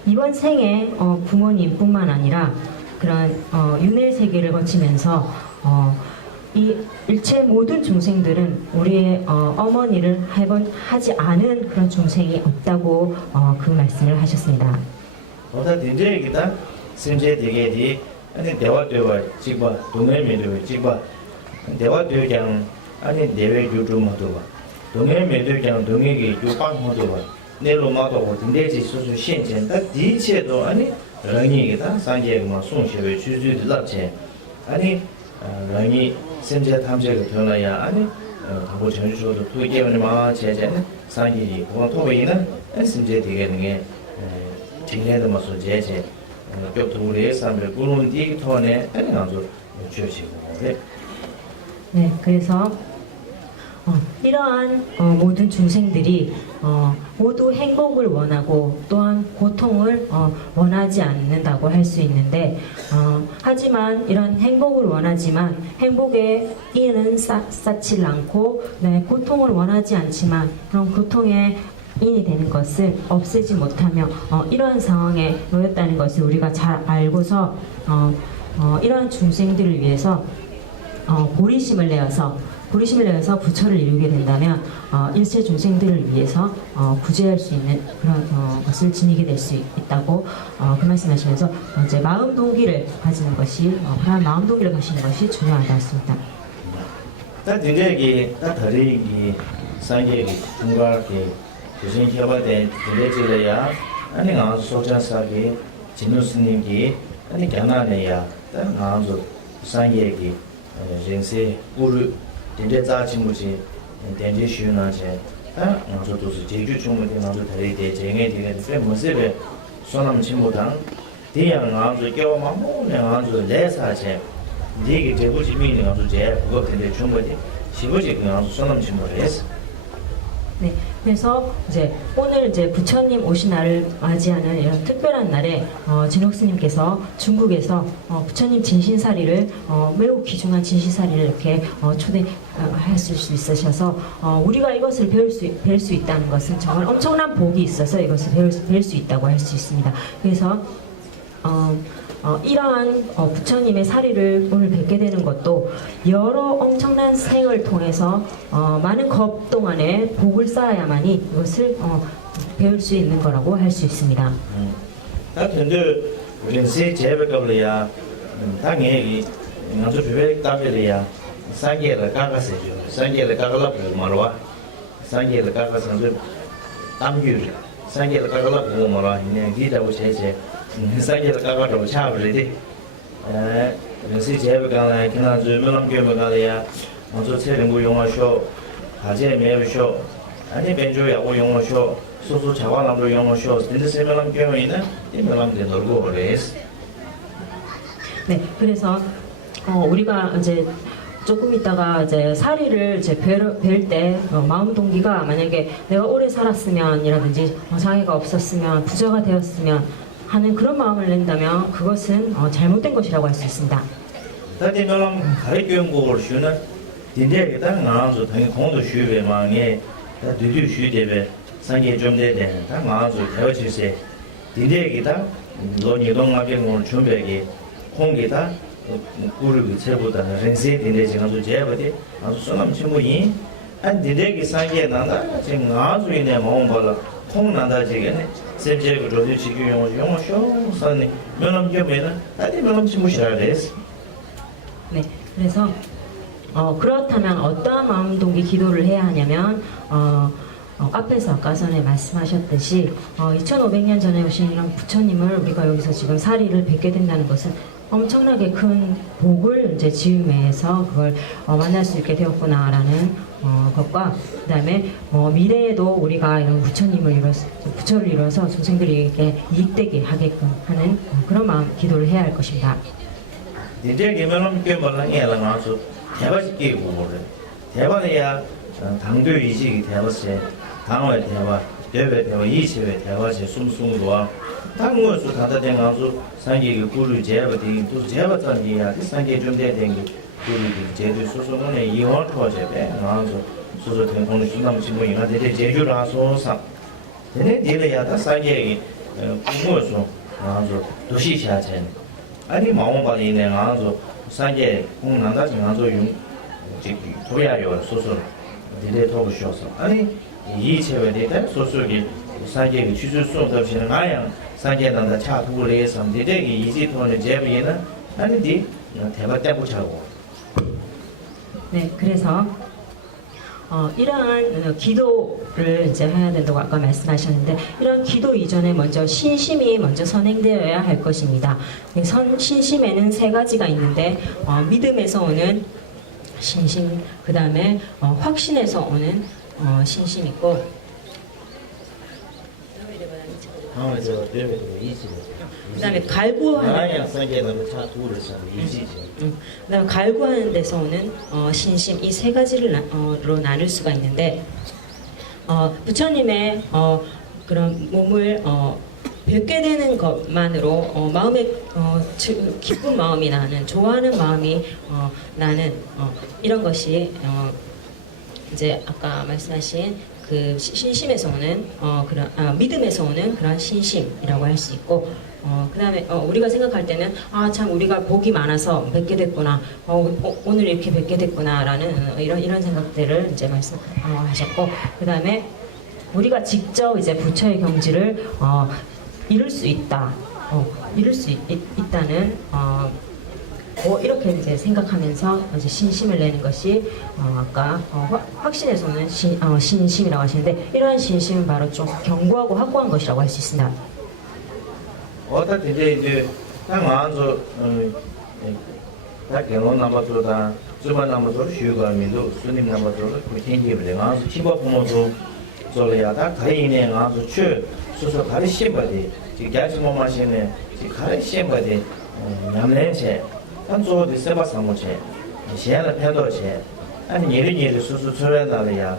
이번 생에 부모님뿐만 아니라 그런 윤회 세계를 거치면서 이 일체 모든 중생들은 우리의 어머니를 하지 않은 그런 중생이 없다고 그 말씀을 하셨습니다. 어다 된제기다 심제되게디 아니 대화되와 지과 동해매도 지과 대화되경 아니 내외 유주마도 봐 동해매도경 동해기 유방모도 봐 내로마도 된제지 소소 현재 딱 이체도 아니 런이기다 상계만 송시의 주주들랍체 아니 런이 심지어 탐색을 변화야 아니 하고 전주소도 투기하는 마 제제는 상기이 그건 토의는 심지어 되게는 게 진행도 마서 제제 벽돌에 삼을 꾸는 디토네 아니 아주 주시고 네, 그래서 이러한 모든 중생들이 모두 행복을 원하고 또한 고통을 원하지 않는다고 할 수 있는데 하지만 이런 행복을 원하지만 행복의 인은 쌓지 않고 네, 고통을 원하지 않지만 그런 고통의 인이 되는 것을 없애지 못하며 이러한 상황에 놓였다는 것을 우리가 잘 알고서 이러한 중생들을 위해서 보리심을 내어서 부처를 이루게 된다면 일체 중생들을 위해서 구제할 수 있는 그런 것을 지니게 될 수 있다고 그 말씀하시면서 이제 마음 동기를 가지는 것이 바른 마음 동기를 가지는 것이 중요하다 했습니다. 딱 굉장히 다르기 상계기 중과기 교수님 협업된 들레질래야 아니 가서 소장사기 진우스님기 아니 견안해야 딱 가서 상계기人生 우르 现在杂情不是，电子书那些，我说都是解决中问题，我说他的这个这个在没事的，说那么清不当，这样我说叫我妈妈呢，我说来啥钱，这个这不是命令，我说这不过现在中问题，是不是跟我说那么清不来是？ 네, 그래서 이제 오늘 이제 부처님 오신 날을 맞이하는 이런 특별한 날에 진옥 스님께서 중국에서 부처님 진신사리를 매우 귀중한 진신사리를 이렇게 초대하실 수 있으셔서 우리가 이것을 배울 수 있다는 것은 정말 엄청난 복이 있어서 이것을 배울 수 있다고 할 수 있습니다. 그래서 이러한 부처님의 사리를 오늘 뵙게 되는 것도 여러 엄청난 생을 통해서 많은 겁 동안에 복을 쌓아야만이 이것을 배울 수 있는 거라고 할 수 있습니다. 근데 렌세 제베가블이야 당연히 먼저 주변에 답이야 상계를 가가세죠. 상계를 가가라고 말와 상계를 가가서 담규 상계를 가가라고 말와 이제 기다고 제제 상계를 가가라고 차버리지 렌세 제베가라 그냥 주변에 교면가야 먼저 체력고 용어쇼 가제 매우쇼 아니 벤조야고 용어쇼 소소 자관함도 용어쇼 근데 세면람 교면이는 이면람들 놀고 그래스 네, 그래서 우리가 이제 조금 있다가 이제 사리를 이제 뵐 때 마음 동기가 만약에 내가 오래 살았으면이라든지 장애가 없었으면 부자가 되었으면 하는 그런 마음을 낸다면 그것은 잘못된 것이라고 할 수 있습니다. 다들 멜람 가리교용국을 쉬는 딘데 당 나와서 당연히 공도 쉬베망에 다 뒤뒤 쉬데베 상계 좀 되대 다 나와서 대어지세 딘데기다 논이동하게 오늘 준비하게 공기다 우리 체보다 렌세 딘데 지금도 제버디 아주 소남 친구이 안 딘데기 상계 나나 지금 아주 이내 마음 벌어 콩 난다 지겠네 세제고 저기 지금 용어쇼 선이 면함 겸에는 다들 면함 친구시라 됐어. 네, 그래서 그렇다면 어떠한 마음 동기 기도를 해야 하냐면 앞에서 아까 전에 말씀하셨듯이 2500년 전에 오신 이런 부처님을 우리가 여기서 지금 사리를 뵙게 된다는 것은 엄청나게 큰 복을 이제 지음해서 그걸 만날 수 있게 되었구나라는 것과 그다음에 미래에도 우리가 이런 부처를 이뤄서 중생들에게 이익되게 하게끔 하는 그런 마음 기도를 해야 할 것입니다. 이제 개면은 꽤 말랑이 알아서 대화시키게 보거든. 대화해야 당도 의식이 대화세, 당화의 대화, 대외 대화, 이시의 대화세 숨숨도와 당무에서 다다된 가서 상계의 구를 제압이 또 제압한 게야 상계 좀 되는 게 구를 제주 소소문에 이원 토제배 나서 소소 등본의 순남 신문이나 대대 제주라서 사 되네 되려야 다 상계의 공무에서 나서 도시 시야전 아니 마음바디 있는 아주 상계 공난다 지나서 용 도야요 소소 디레 토고 쇼서 아니 이 체외대 소소기 상계의 취주수 없이는 아양 상계난다 차 두고래 삼디대기 이지 돈의 제비는 아니디 대박 때고 차고 네, 그래서 이러한 기도를 이제 해야 된다고 아까 말씀하셨는데 이런 기도 이전에 먼저 신심이 먼저 선행되어야 할 것입니다. 신심에는 세 가지가 있는데 믿음에서 오는 신심, 그 다음에 확신에서 오는 신심 있고 그 다음에 갈구하는 그다음에 갈구하는 데서 오는 신심 이 세 가지로 나눌 수가 있는데 부처님의 그런 몸을 뵙게 되는 것만으로 마음에 기쁜 마음이 나는 좋아하는 마음이 나는 이런 것이 이제 아까 말씀하신 그 신심에서 오는 그런 믿음에서 오는 그런 신심이라고 할 수 있고 그다음에 우리가 생각할 때는 참 우리가 복이 많아서 뵙게 됐구나 오늘 이렇게 뵙게 됐구나라는 이런 생각들을 이제 말씀하셨고 그다음에 우리가 직접 이제 부처의 경지를 이룰 수 있다 이룰 수 있다는 이렇게 이제 생각하면서 이제 신심을 내는 것이 아까 확신에서는 신심이라고 하시는데 이러한 신심은 바로 좀 견고하고 확고한 것이라고 할 수 있습니다. 어떤 이제 딱 와서 딱 결혼 남아서다 주반 남아서 쉬우가 민도 스님 남아서 그 생기를 내가 집어 보면서 저래야 다 가인에 가서 추 수서 가리 심바디 지 가지 못 마시네 지 가리 심바디 남내체 한쪽도 세바 사무체 시야는 패도체 아니 예를 수수 처리하다야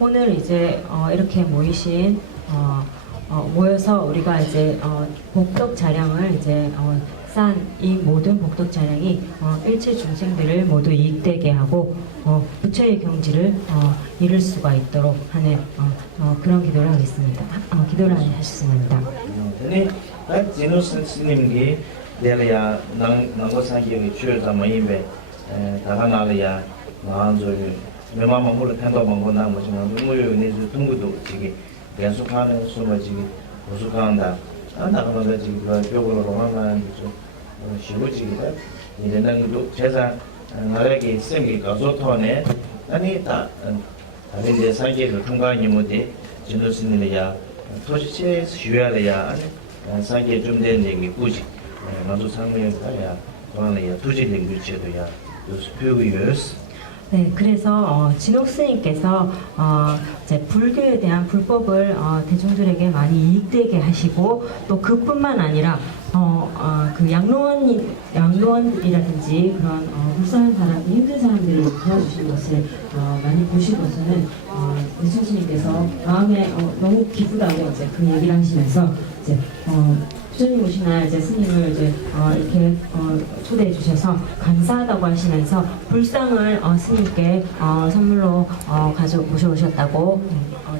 오늘 이제 이렇게 모여서 우리가 이제 복덕 차량을 이제 싼 이 모든 복덕 차량이 일체 중생들을 모두 이익되게 하고 부처의 경지를 이룰 수가 있도록 하는 그런 기도를 하겠습니다. 기도를 하셨습니다. 네, 진호 스님이 내려야 남고 상기의 주요자 모임에 다가나려야 마음적인 몇만 물을 팬도 먹고 나머지는 무효 내주 등구도 지기 계속하는 숨을 지기 고속한다. 나가면서 지금 벽으로 로망하는 좀 쉬우지기다. 이제는 제사 나라기 생기 가족토네 아니 다 아니 이제 상기를 통과한 이모데 진도 스님이야 토시체 쉬어야야 아니 상기 좀 된 얘기 꾸지 나도 상명이야 그러나야 두지 랭귀지도야 요스표유스. 네, 그래서 진옥 스님께서 이제 불교에 대한 불법을 대중들에게 많이 이익되게 하시고 또 그뿐만 아니라 그 양로원이라든지 그런 불쌍한 사람, 힘든 사람들을 도와주신 것을 많이 보시고서는 대중 스님께서 마음에 너무 기쁘다고 이제 그 얘기를 하시면서 이제 부처님 오신 날 이제 스님을 이제 이렇게 초대해 주셔서 감사하다고 하시면서 불상을 스님께 선물로 가져 모셔오셨다고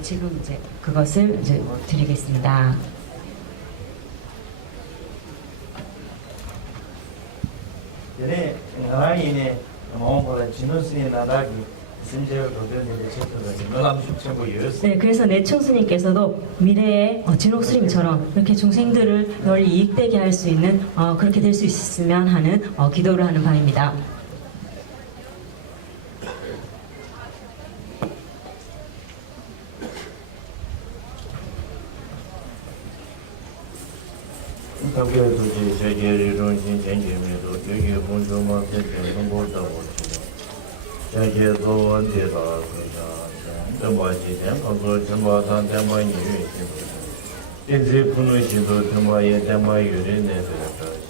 지금 이제 그것을 이제 드리겠습니다. 전에 나라인의 마음보다 진호 스님 나라기 심지어도 되는데 체크가 너무 최고였어. 네, 그래서 내총스님께서도 미래에 진옥 스님처럼 이렇게 중생들을 널리 이익되게 할 수 있는 그렇게 될 수 있으면 하는 기도를 하는 바입니다. 여기에도 이제 세계를 진행하면서 여기 본조만 되는 것도 세계도 언제다 그냥 정말이지 그거 정말한 대만이 이제 분위기도 정말의 대만 유리네 그래서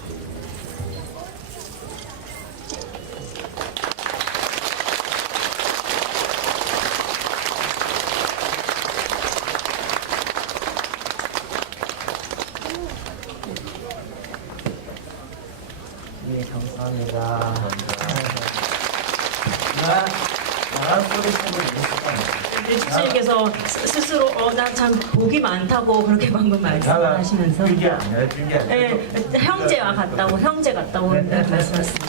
네, 감사합니다. 나랑 소리 소리 내총스님께서 스스로 난 참 복이 많다고 그렇게 방금 말씀하시면서 그게 아니라 그게 아니라 네, 형제와 같다고 형제 같다고 말씀하셨습니다.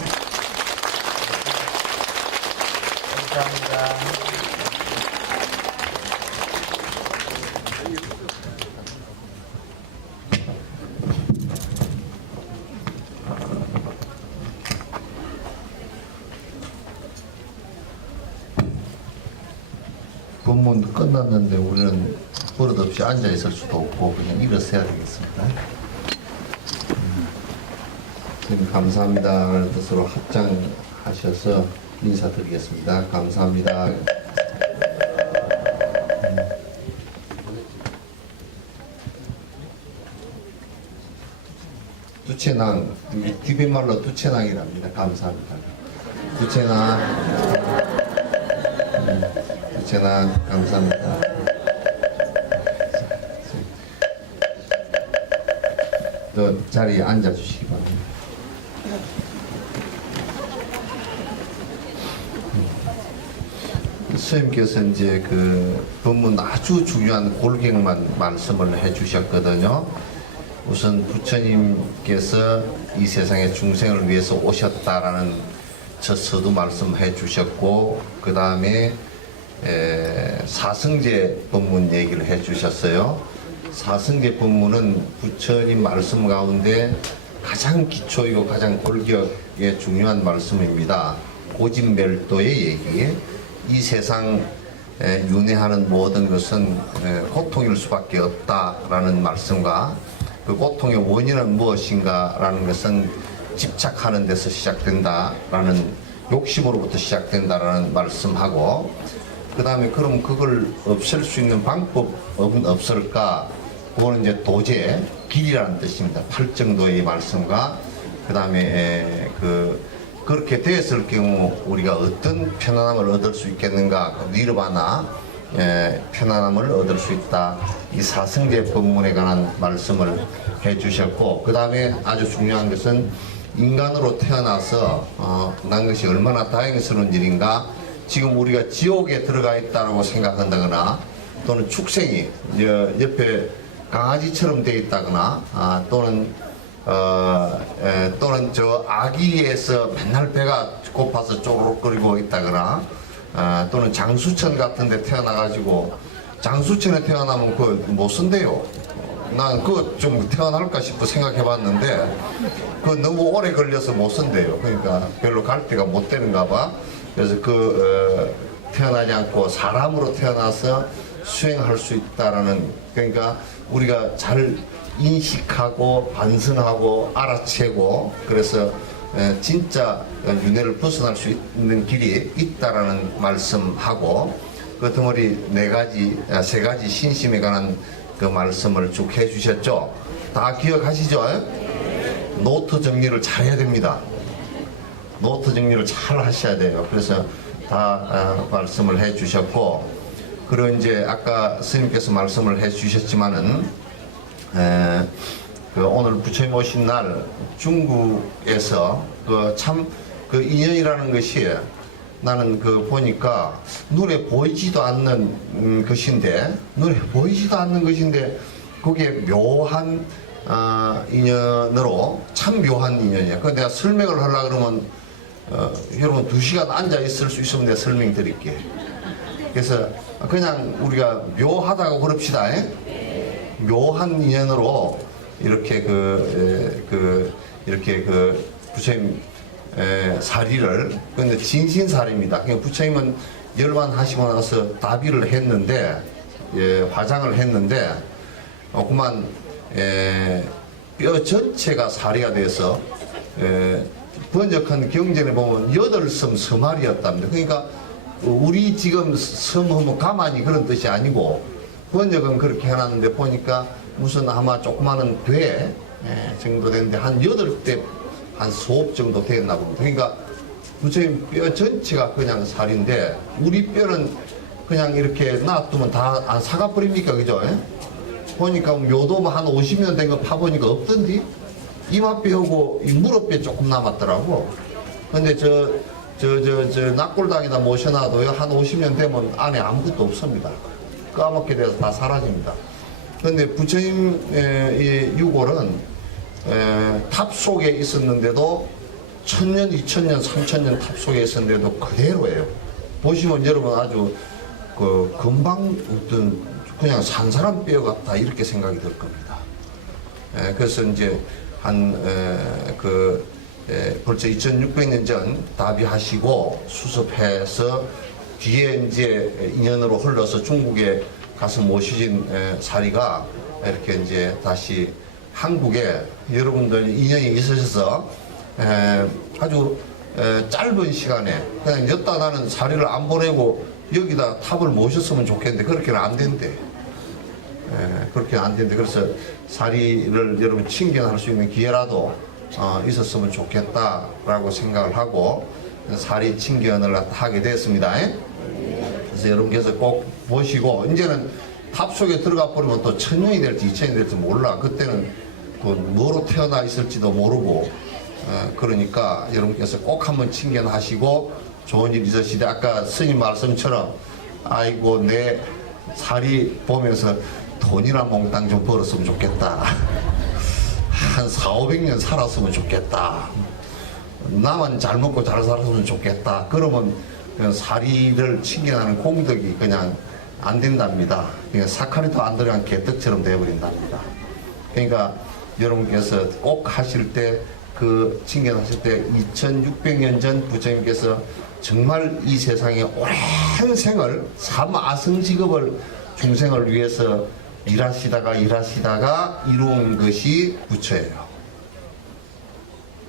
감사합니다. 본문 끝났는데 우리는 버릇없이 앉아 있을 수도 없고 그냥 일어서야 되겠습니다. 선생님 감사합니다라는 뜻으로 합장하셔서 인사드리겠습니다. 감사합니다. 두채낭, 티벳말로 두채낭이랍니다. 감사합니다. 두채낭. 두채낭 감사합니다. 저 자리에 앉아주시기 바랍니다. 스님께서 이제 그 본문 아주 중요한 골격만 말씀을 해주셨거든요. 우선 부처님께서 이 세상의 중생을 위해서 오셨다라는 첫 서두 말씀해 주셨고, 그 다음에 사성제 법문 얘기를 해 주셨어요. 사성제 법문은 부처님 말씀 가운데 가장 기초이고 가장 골격의 중요한 말씀입니다. 고진멸도의 얘기. 이 세상 윤회하는 모든 것은 고통일 수밖에 없다라는 말씀과 그 고통의 원인은 무엇인가라는 것은 집착하는 데서 시작된다라는 욕심으로부터 시작된다라는 말씀하고, 그 다음에 그럼 그걸 없앨 수 있는 방법은 없을까? 그거는 이제 도제, 길이라는 뜻입니다. 팔정도의 말씀과 그 다음에 그렇게 되었을 경우 우리가 어떤 편안함을 얻을 수 있겠는가? 그 니르바나, 편안함을 얻을 수 있다. 이 사성제 법문에 관한 말씀을 해주셨고, 그 다음에 아주 중요한 것은 인간으로 태어나서 난 것이 얼마나 다행스러운 일인가. 지금 우리가 지옥에 들어가 있다고 생각한다거나 또는 축생이 옆에 강아지처럼 되어 있다거나 또는 저 아기에서 맨날 배가 고파서 쪼르륵거리고 있다거나 또는 장수천 같은 데 태어나가지고 장수천에 태어나면 그거 못 쓴대요. 난 그거 좀 태어날까 싶어 생각해 봤는데 그거 너무 오래 걸려서 못 쓴대요. 그러니까 별로 갈 데가 못 되는가 봐. 그래서 태어나지 않고 사람으로 태어나서 수행할 수 있다라는, 그러니까 우리가 잘 인식하고 반성하고 알아채고 그래서 진짜 윤회를 벗어날 수 있는 길이 있다라는 말씀하고, 그 덩어리 세 가지 신심에 관한 그 말씀을 쭉 해주셨죠. 다 기억하시죠? 노트 정리를 잘 해야 됩니다. 노트 정리를 잘 하셔야 돼요. 그래서 다 말씀을 해주셨고, 그리고 이제 아까 스님께서 말씀을 해주셨지만은 오늘 부처님 오신 날 중국에서 그 인연이라는 것이 나는 보니까 눈에 보이지도 않는 것인데 그게 묘한 인연으로 참 묘한 인연이야. 그 내가 설명을 하려고 그러면 여러분 2시간 앉아 있을 수 있으면 내가 설명 드릴게. 그래서 그냥 우리가 묘하다고 그럽시다. 묘한 인연으로 이렇게 이렇게 부처님 사리를, 근데 진신사리입니다. 그러니까 부처님은 열반 하시고 나서 다비를 했는데, 화장을 했는데, 그만 뼈 전체가 사리가 돼서 번역한 경전에 보면 8섬 서말이었답니다. 그러니까 우리 지금 섬하면 가만히 그런 뜻이 아니고 번역은 그렇게 해놨는데 보니까 무슨 아마 조그마한 배 정도 되는데 한 8대 한 소업 정도 되었나 봅니다. 그러니까 부처님 뼈 전체가 그냥 살인데 우리 뼈는 그냥 이렇게 놔두면 다 안 사가버립니까? 그죠? 보니까 묘도 한 50년 된 거 파보니까 없던디? 이마뼈하고 이 무릎뼈 조금 남았더라고. 근데 저 낙골당에다 모셔놔도요, 한 50년 되면 안에 아무것도 없습니다. 까맣게 돼서 다 사라집니다. 근데 부처님의 유골은 탑 속에 있었는데도 1000년, 2000년, 3000년 탑 속에 있었는데도 그대로예요. 보시면 여러분 아주 금방 어떤 그냥 산 사람 뼈 같다 이렇게 생각이 들 겁니다. 그래서 이제 벌써 2600년 전 다비하시고 수습해서 뒤에 이제 인연으로 흘러서 중국에 가서 모시진 사리가 이렇게 이제 다시 한국에 여러분들 인연이 있으셔서 아주 짧은 시간에 그냥 여따 나는 사리를 안 보내고 여기다 탑을 모셨으면 좋겠는데 그렇게는 안 된대. 그렇게는 안 된대. 그래서 사리를 여러분 친견할 수 있는 기회라도 있었으면 좋겠다라고 생각을 하고 사리 친견을 하게 됐습니다. 그래서 여러분께서 꼭 보시고, 이제는 탑 속에 들어가 버리면 또 1000년이 될지 2000년이 될지 몰라. 그때는 또 뭐로 태어나 있을지도 모르고, 그러니까 여러분께서 꼭 한번 친견하시고 좋은 일 있으시되, 아까 스님 말씀처럼 아이고 내 사리 보면서 돈이나 몽땅 좀 벌었으면 좋겠다. 한 400~500년 살았으면 좋겠다. 나만 잘 먹고 잘 살았으면 좋겠다. 그러면 그냥 사리를 친견하는 공덕이 그냥 안 된답니다. 그냥 사카리도 안 들어간 개떡처럼 되어버린답니다. 그러니까 여러분께서 꼭 하실 때, 친견하실 때 2600년 전 부처님께서 정말 이 세상에 오랜 생을 삼아승직업을 중생을 위해서 일하시다가 이루은 것이 부처예요.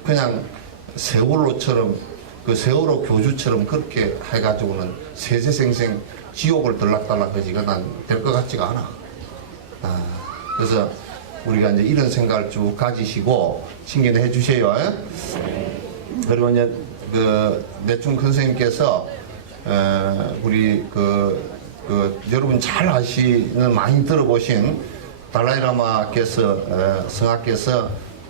그냥 세월호처럼 세월호 교주처럼 그렇게 해가지고는 세세생생 지옥을 들락달락하지가 난 될 것 같지가 않아. 그래서 우리가 이제 이런 생각을 쭉 가지시고 친견해 주세요. 그리고 이제 내중 선생님께서 우리 여러분 잘 아시는, 많이 들어보신 달라이라마께서 성하께서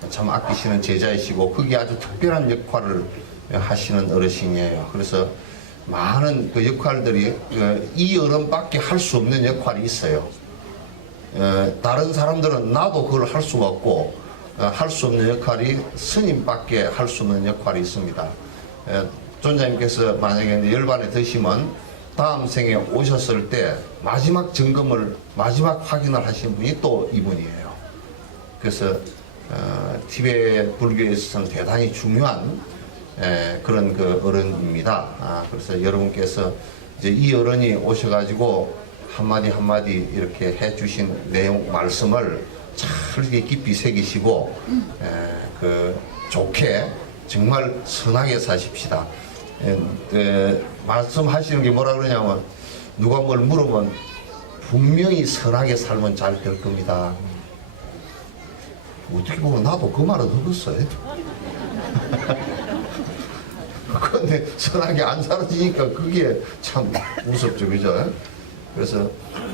참 아끼시는 제자이시고 거기에 아주 특별한 역할을 하시는 어르신이에요. 그래서 많은 그 역할들이 이 어른밖에 할 수 없는 역할이 있어요. 다른 사람들은 나도 그걸 할 수가 없고 할 수 없는 역할이 스님밖에 할 수 없는 역할이 있습니다. 존자님께서 만약에 열반에 드시면 다음 생에 오셨을 때 마지막 점검을, 마지막 확인을 하신 분이 또 이분이에요. 그래서 티베트 불교에 있어서는 대단히 중요한 그런 그 어른입니다. 그래서 여러분께서 이제 이 어른이 오셔가지고 한마디 한마디 이렇게 해주신 내용, 말씀을 잘 깊이 새기시고 좋게 정말 선하게 사십시다. 말씀하시는 게 뭐라 그러냐면, 누가 뭘 물으면 분명히 선하게 살면 잘 될 겁니다. 어떻게 보면 나도 그 말은 하겠어요. 그런데 선하게 안 살아지니까 그게 참 무섭죠, 그죠? 그래서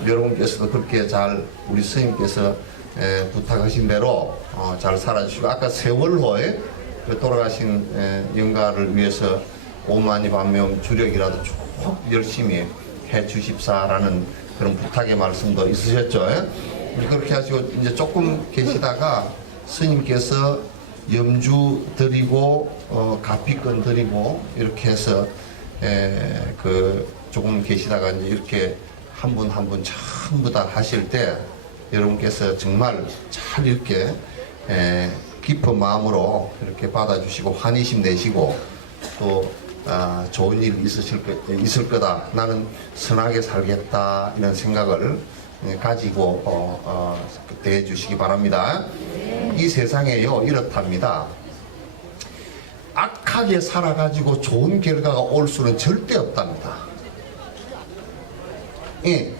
여러분께서도 그렇게 잘, 우리 스님께서 부탁하신 대로 잘 살아주시고, 아까 세월호에 돌아가신 영가를 위해서 오만이 반면 주력이라도 쭉 열심히 해 주십사라는 그런 부탁의 말씀도 있으셨죠. 그렇게 하시고 이제 조금 계시다가 스님께서 염주 드리고 가피권 드리고 이렇게 해서 조금 계시다가 이제 이렇게 한 분 한 분 전부 다 하실 때 여러분께서 정말 잘 이렇게 깊은 마음으로 이렇게 받아주시고 환희심 내시고 또 좋은 일이 있을 거다, 나는 선하게 살겠다, 이런 생각을 가지고 대해 주시기 바랍니다. 이 세상에요, 이렇답니다. 악하게 살아가지고 좋은 결과가 올 수는 절대 없답니다. 예.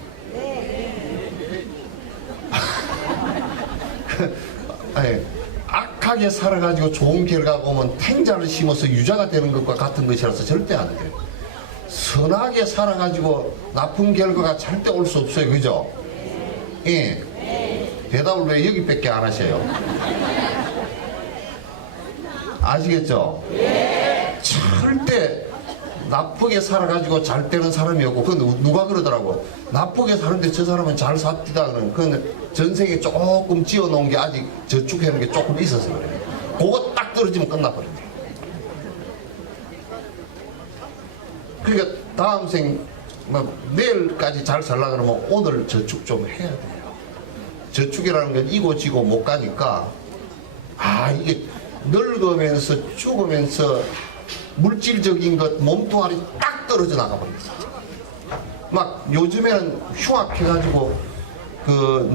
아니, 악하게 살아가지고 좋은 결과가 오면 탱자를 심어서 유자가 되는 것과 같은 것이라서 절대 안 돼요. 선하게 살아가지고 나쁜 결과가 절대 올 수 없어요. 그죠? 예. 대답을 왜 여기밖에 안 하세요? 아시겠죠? 절대 나쁘게 살아가지고 잘 되는 사람이 없고, 그건 누가 그러더라고. 나쁘게 사는데 저 사람은 잘 삽디다. 그건 전생에 조금 지어놓은 게 아직 저축해놓은 게 조금 있어서 그래요. 그거 딱 떨어지면 끝나버립니다. 그러니까 다음 생, 내일까지 잘 살려고 그러면 오늘 저축 좀 해야 돼요. 저축이라는 건 이고 지고 못 가니까, 이게 늙으면서 죽으면서 물질적인 것, 몸뚱아리 딱 떨어져 나가버립니다. 막 요즘에는 흉악해가지고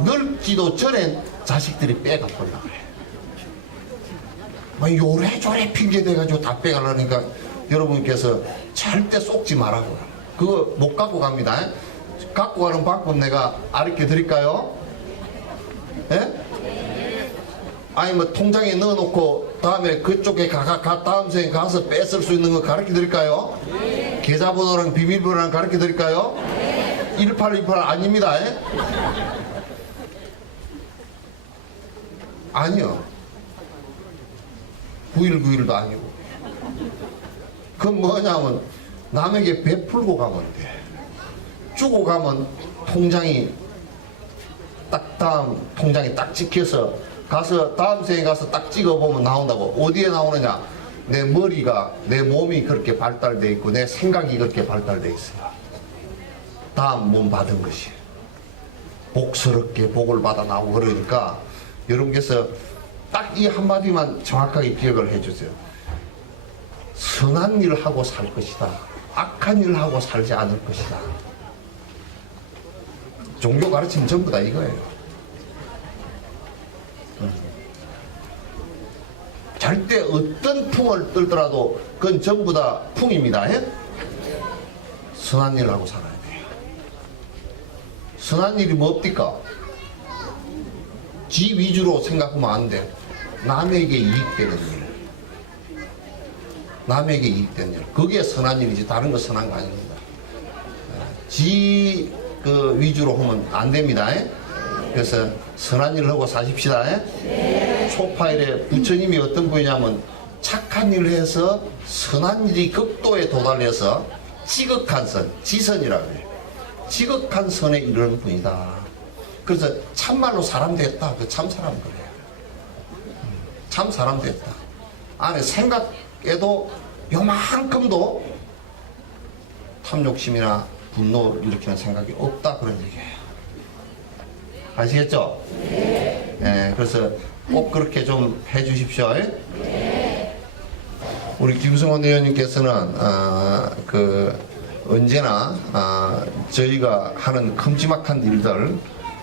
늙지도 전에 자식들이 빼가버려 그래. 막 요래조래 핑계대가지고 다 빼가려니까 여러분께서 절대 쏙지 말라고. 그거 못 갖고 갑니다. 갖고 가는 방법 내가 알려 드릴까요? 예? 아니 통장에 넣어놓고 다음에 그쪽에 다음 생에 가서 뺏을 수 있는 거 가르쳐 드릴까요? 계좌번호랑 비밀번호랑 가르쳐 드릴까요? 1818 아닙니다. 아니요. 9191도 아니고. 그건 뭐냐면 남에게 베풀고 가면 돼. 주고 가면 통장이 다음 통장이 딱 찍혀서 가서 다음 생에 가서 딱 찍어보면 나온다고. 어디에 나오느냐? 내 머리가, 내 몸이 그렇게 발달돼 있고 내 생각이 그렇게 발달돼 있어요. 다음 몸 받은 것이 복스럽게 복을 받아 나오고. 그러니까 여러분께서 딱 이 한마디만 정확하게 기억을 해주세요. 선한 일을 하고 살 것이다, 악한 일을 하고 살지 않을 것이다. 종교 가르치면 전부 다 이거예요. 절대 어떤 풍을 떨더라도 그건 전부 다 풍입니다. 선한 일을 하고 살아야 돼요. 선한 일이 뭡니까? 지 위주로 생각하면 안 돼. 남에게 이익되는 일, 남에게 이익되는 일, 그게 선한 일이지 다른 거 선한 거 아닙니다. 지 그 위주로 하면 안 됩니다. 그래서 선한 일을 하고 사십시다. 초파일에 부처님이 어떤 분이냐면 착한 일을 해서 선한 일이 극도에 도달해서 지극한 선, 지선이라고 해요. 지극한 선에 이르는 분이다. 그래서 참말로 사람 됐다. 그 참 사람 그래요. 참 사람 됐다. 안에 생각에도 요만큼도 탐욕심이나 분노 일으키는 생각이 없다 그런 얘기예요. 아시겠죠? 네. 그래서 꼭 그렇게 좀 해주십시오. 우리 김승원 의원님께서는 언제나 저희가 하는 큼지막한 일들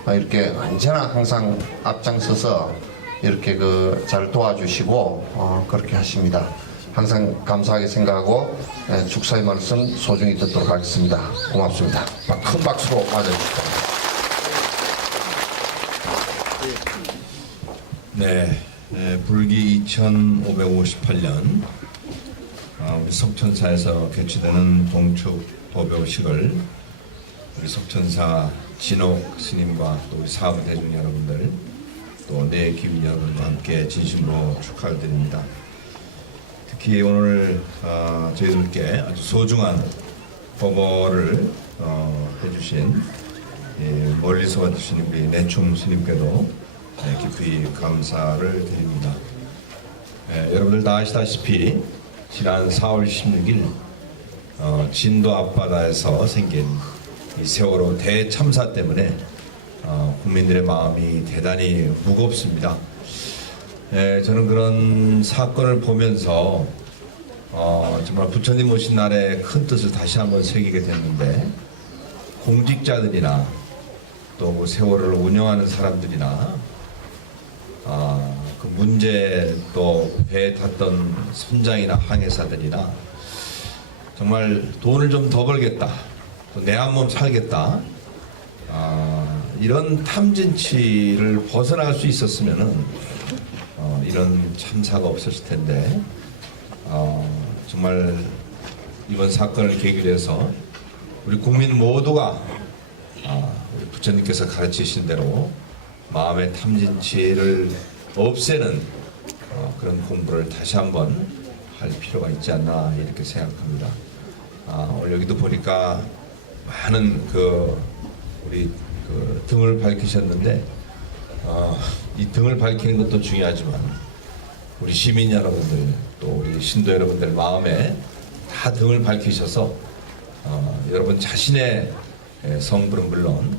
이렇게 언제나 항상 앞장서서 이렇게 잘 도와주시고 그렇게 하십니다. 항상 감사하게 생각하고 축사의 말씀 소중히 듣도록 하겠습니다. 고맙습니다. 큰 박수로 맞아주시죠. 네, 불기 2558년 우리 석천사에서 개최되는 동축 도묘식을 우리 석천사 진옥 스님과 또 우리 사부 대중 여러분들 또 내 기민 여러분과 함께 진심으로 축하를 드립니다. 특히 오늘 저희들께 아주 소중한 법어를 해주신 멀리서 와주신 우리 내총 스님께도 깊이 감사를 드립니다. 여러분들 다 아시다시피 지난 4월 16일 진도 앞바다에서 생긴 이 세월호 대참사 때문에 국민들의 마음이 대단히 무겁습니다. 저는 그런 사건을 보면서 정말 부처님 오신 날의 큰 뜻을 다시 한번 새기게 됐는데 공직자들이나 또 세월호를 운영하는 사람들이나 그 문제 또 배에 탔던 선장이나 항해사들이나 정말 돈을 좀 더 벌겠다 또 내 한 몸 살겠다 이런 탐진치를 벗어날 수 있었으면은 이런 참사가 없었을 텐데 정말 이번 사건을 계기로 해서 우리 국민 모두가 우리 부처님께서 가르치신 대로 마음의 탐진치를 없애는 그런 공부를 다시 한번 할 필요가 있지 않나 이렇게 생각합니다. 오늘 여기도 보니까 많은 우리 등을 밝히셨는데 이 등을 밝히는 것도 중요하지만 우리 시민 여러분들 또 우리 신도 여러분들 마음에 다 등을 밝히셔서 여러분 자신의 성불은 물론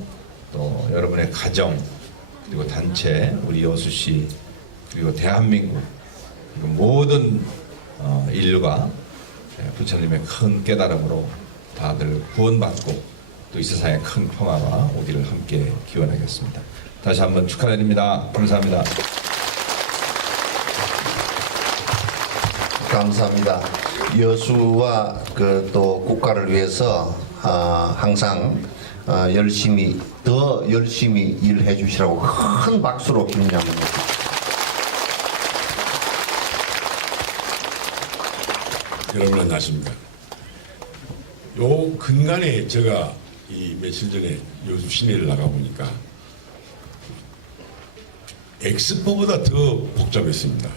또 여러분의 가정 그리고 단체 우리 여수시 그리고 대한민국 그리고 모든 인류가 부처님의 큰 깨달음으로 다들 구원받고 또 이 세상에 큰 평화가 오기를 함께 기원하겠습니다. 다시 한번 축하드립니다. 감사합니다. 감사합니다. 여수와 또 국가를 위해서 항상 더 열심히 일해 주시라고 큰 박수로 격려합니다. 여러분 안녕하십니까. 요 근간에 제가 이 며칠 전에 여수 시내를 나가보니까 엑스포보다 더 복잡했습니다.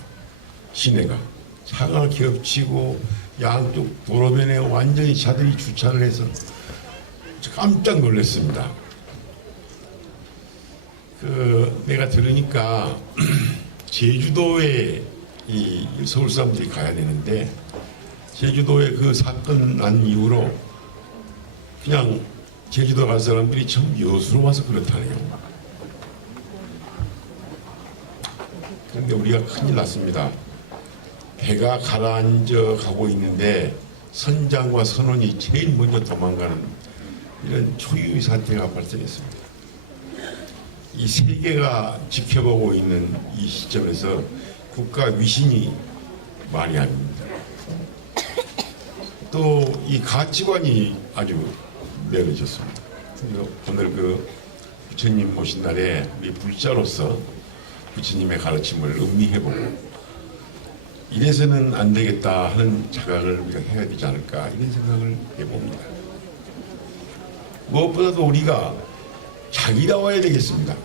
시내가 차가 겹치고 양쪽 도로변에 완전히 차들이 주차를 해서 깜짝 놀랐습니다. 내가 들으니까 제주도에 이 서울 사람들이 가야 되는데 제주도에 그 사건 난 이후로 그냥 제주도 갈 사람들이 참 여수로 와서 그렇다네요. 그런데 우리가 큰일 났습니다. 배가 가라앉아 가고 있는데 선장과 선원이 제일 먼저 도망가는 이런 초유의 사태가 발생했습니다. 이 세계가 지켜보고 있는 이 시점에서 국가 위신이 말이 아닙니다. 또 이 가치관이 아주 매너졌습니다. 오늘 부처님 오신 날에 우리 불자로서 부처님의 가르침을 음미해보고 이래서는 안 되겠다 하는 자각을 우리가 해야 되지 않을까 이런 생각을 해봅니다. 무엇보다도 우리가 자기다워야 되겠습니다.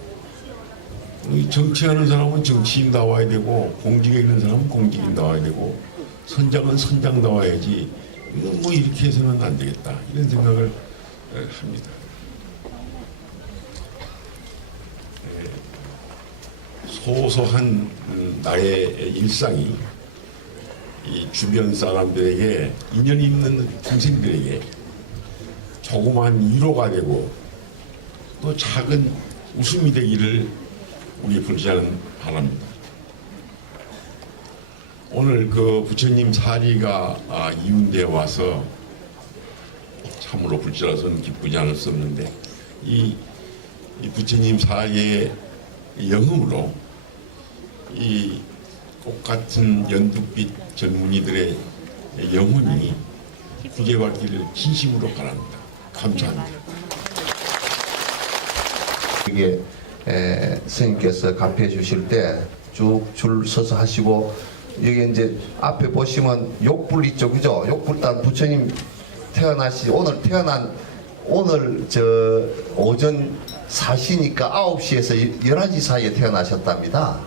정치하는 사람은 정치인다워야 되고 공직에 있는 사람은 공직인다워야 되고 선장은 선장다워야지 이건 뭐 이렇게 해서는 안 되겠다 이런 생각을 합니다. 소소한 나의 일상이 이 주변 사람들에게 인연 있는 동생들에게 조그마한 위로가 되고 또 작은 웃음이 되기를 우리 불자는 바랍니다. 오늘 그 부처님 사리가 이운대에 와서 참으로 불자로서는 기쁘지 않을 수 없는데 이 부처님 사리의 영음으로 이 꽃같은 연두빛 젊은이들의 영혼이 구제받기를 진심으로 바랍니다. 감사합니다. 이게 스님께서 가르쳐 주실 때 쭉 줄 서서 하시고 여기 이제 앞에 보시면 욕불 있죠, 그죠? 욕불단 부처님 오늘 저 오전 4시니까 9시에서 11시 사이에 태어나셨답니다.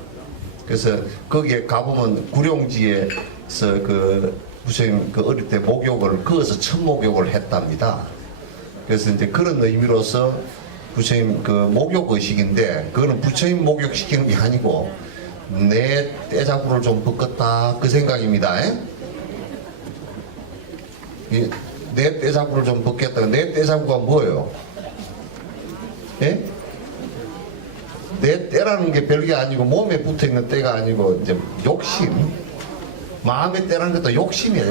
그래서 거기에 가보면 구룡지에서 그 부처님 그 어릴 때 목욕을 그어서 첫 목욕을 했답니다. 그래서 이제 그런 의미로서 부처님 그 목욕 의식인데 그거는 부처님 목욕 시키는 게 아니고 내 떼자구를 좀 벗겼다 그 생각입니다. 내 떼자구를 좀 벗겼다. 내 떼자구가 뭐예요? 예? 내 때라는 게 별게 아니고 몸에 붙어 있는 때가 아니고 이제 욕심, 마음의 때라는 것도 욕심이야.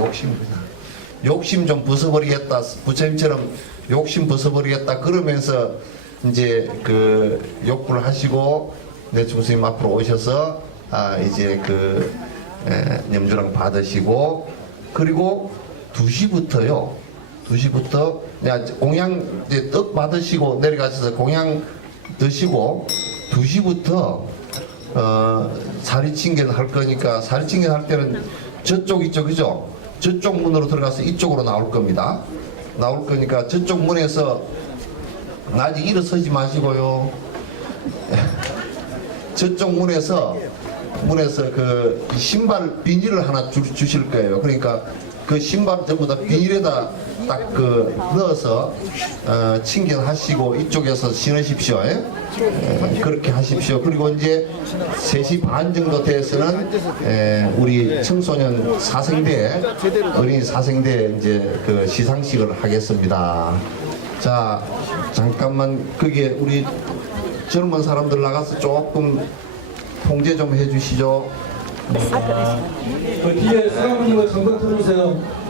욕심 좀 벗어버리겠다. 부처님처럼 욕심 벗어버리겠다. 그러면서 이제 그 욕불을 하시고 내 중스님 앞으로 오셔서 이제 그 염주랑 받으시고 그리고 2시부터요. 2시부터 공양 이제 떡 받으시고 내려가셔서 공양 드시고 2시부터 사리칭견 할 거니까 사리칭견 할 때는 저쪽 있죠, 그죠? 저쪽 문으로 들어가서 이쪽으로 나올 겁니다. 나올 거니까 저쪽 문에서 아직 일어서지 마시고요. 저쪽 문에서 그 신발 비닐을 하나 주실 거예요. 그러니까 그 신발 전부 다 비닐에다 딱 그 넣어서 칭견하시고 이쪽에서 신으십시오. 그렇게 하십시오. 그리고 이제 3시 반 정도 돼서는 우리 청소년 사생대 어린이 사생대 이제 그 시상식을 하겠습니다. 자, 잠깐만 그게 우리 젊은 사람들 나가서 조금 통제 좀 해주시죠. 그 뒤에 사모님을 잠깐 들어주세요.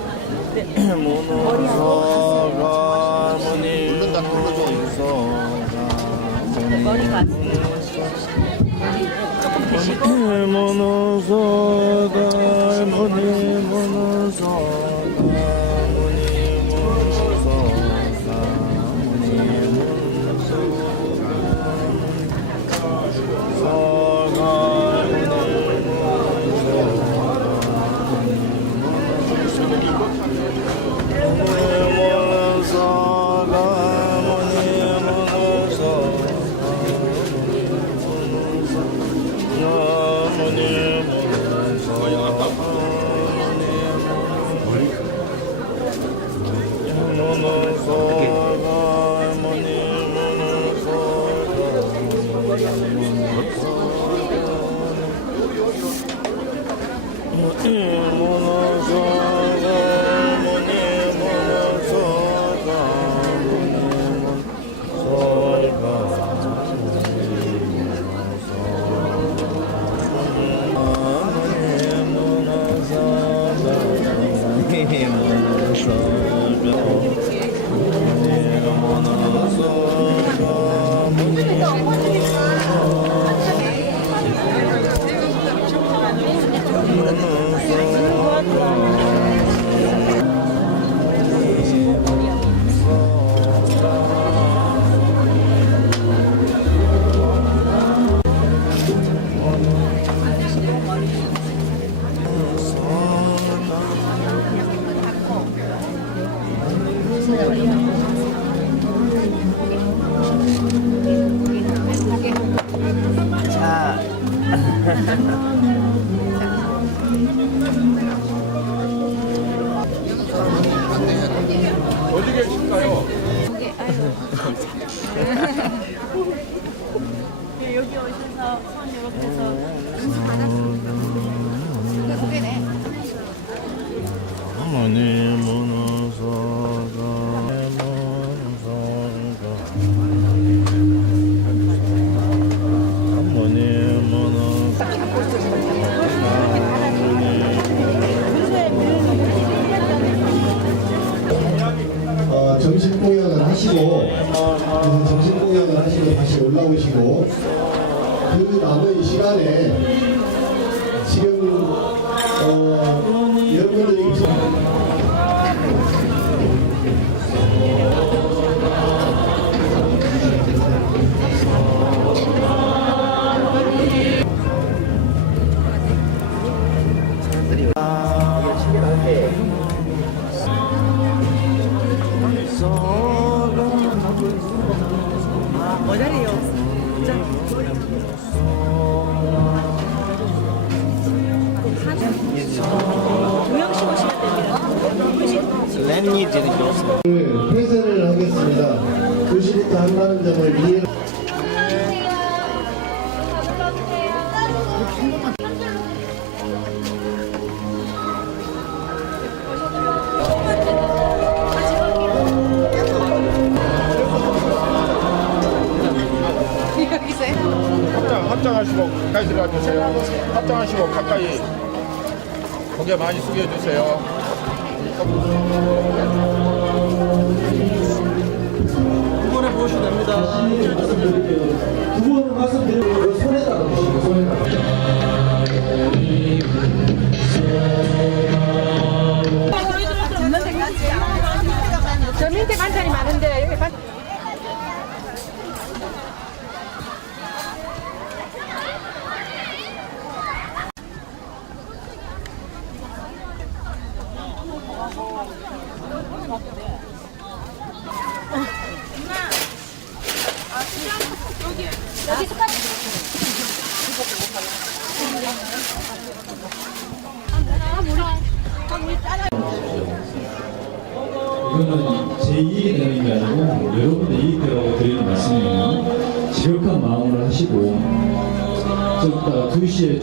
여러분들이 폐쇄를 하겠습니다. 교실부터 한다는 점을 이해. 합장하시고 가까이 들어가 주세요. 합장하시고 가까이 고개 많이 숙여 주세요. 이번에 보시면 됩니다. 두 번은 말씀드리고 손에다가 보시고 손에다가. 저 밑에 반찬이 많은데 여기 반. 여기 숟가락. 이거는 제 이익이 되는 게 아니고 여러분의 이익되라고 드리는 말씀이에요. 지극한 마음을 하시고 좀 이따가 2시에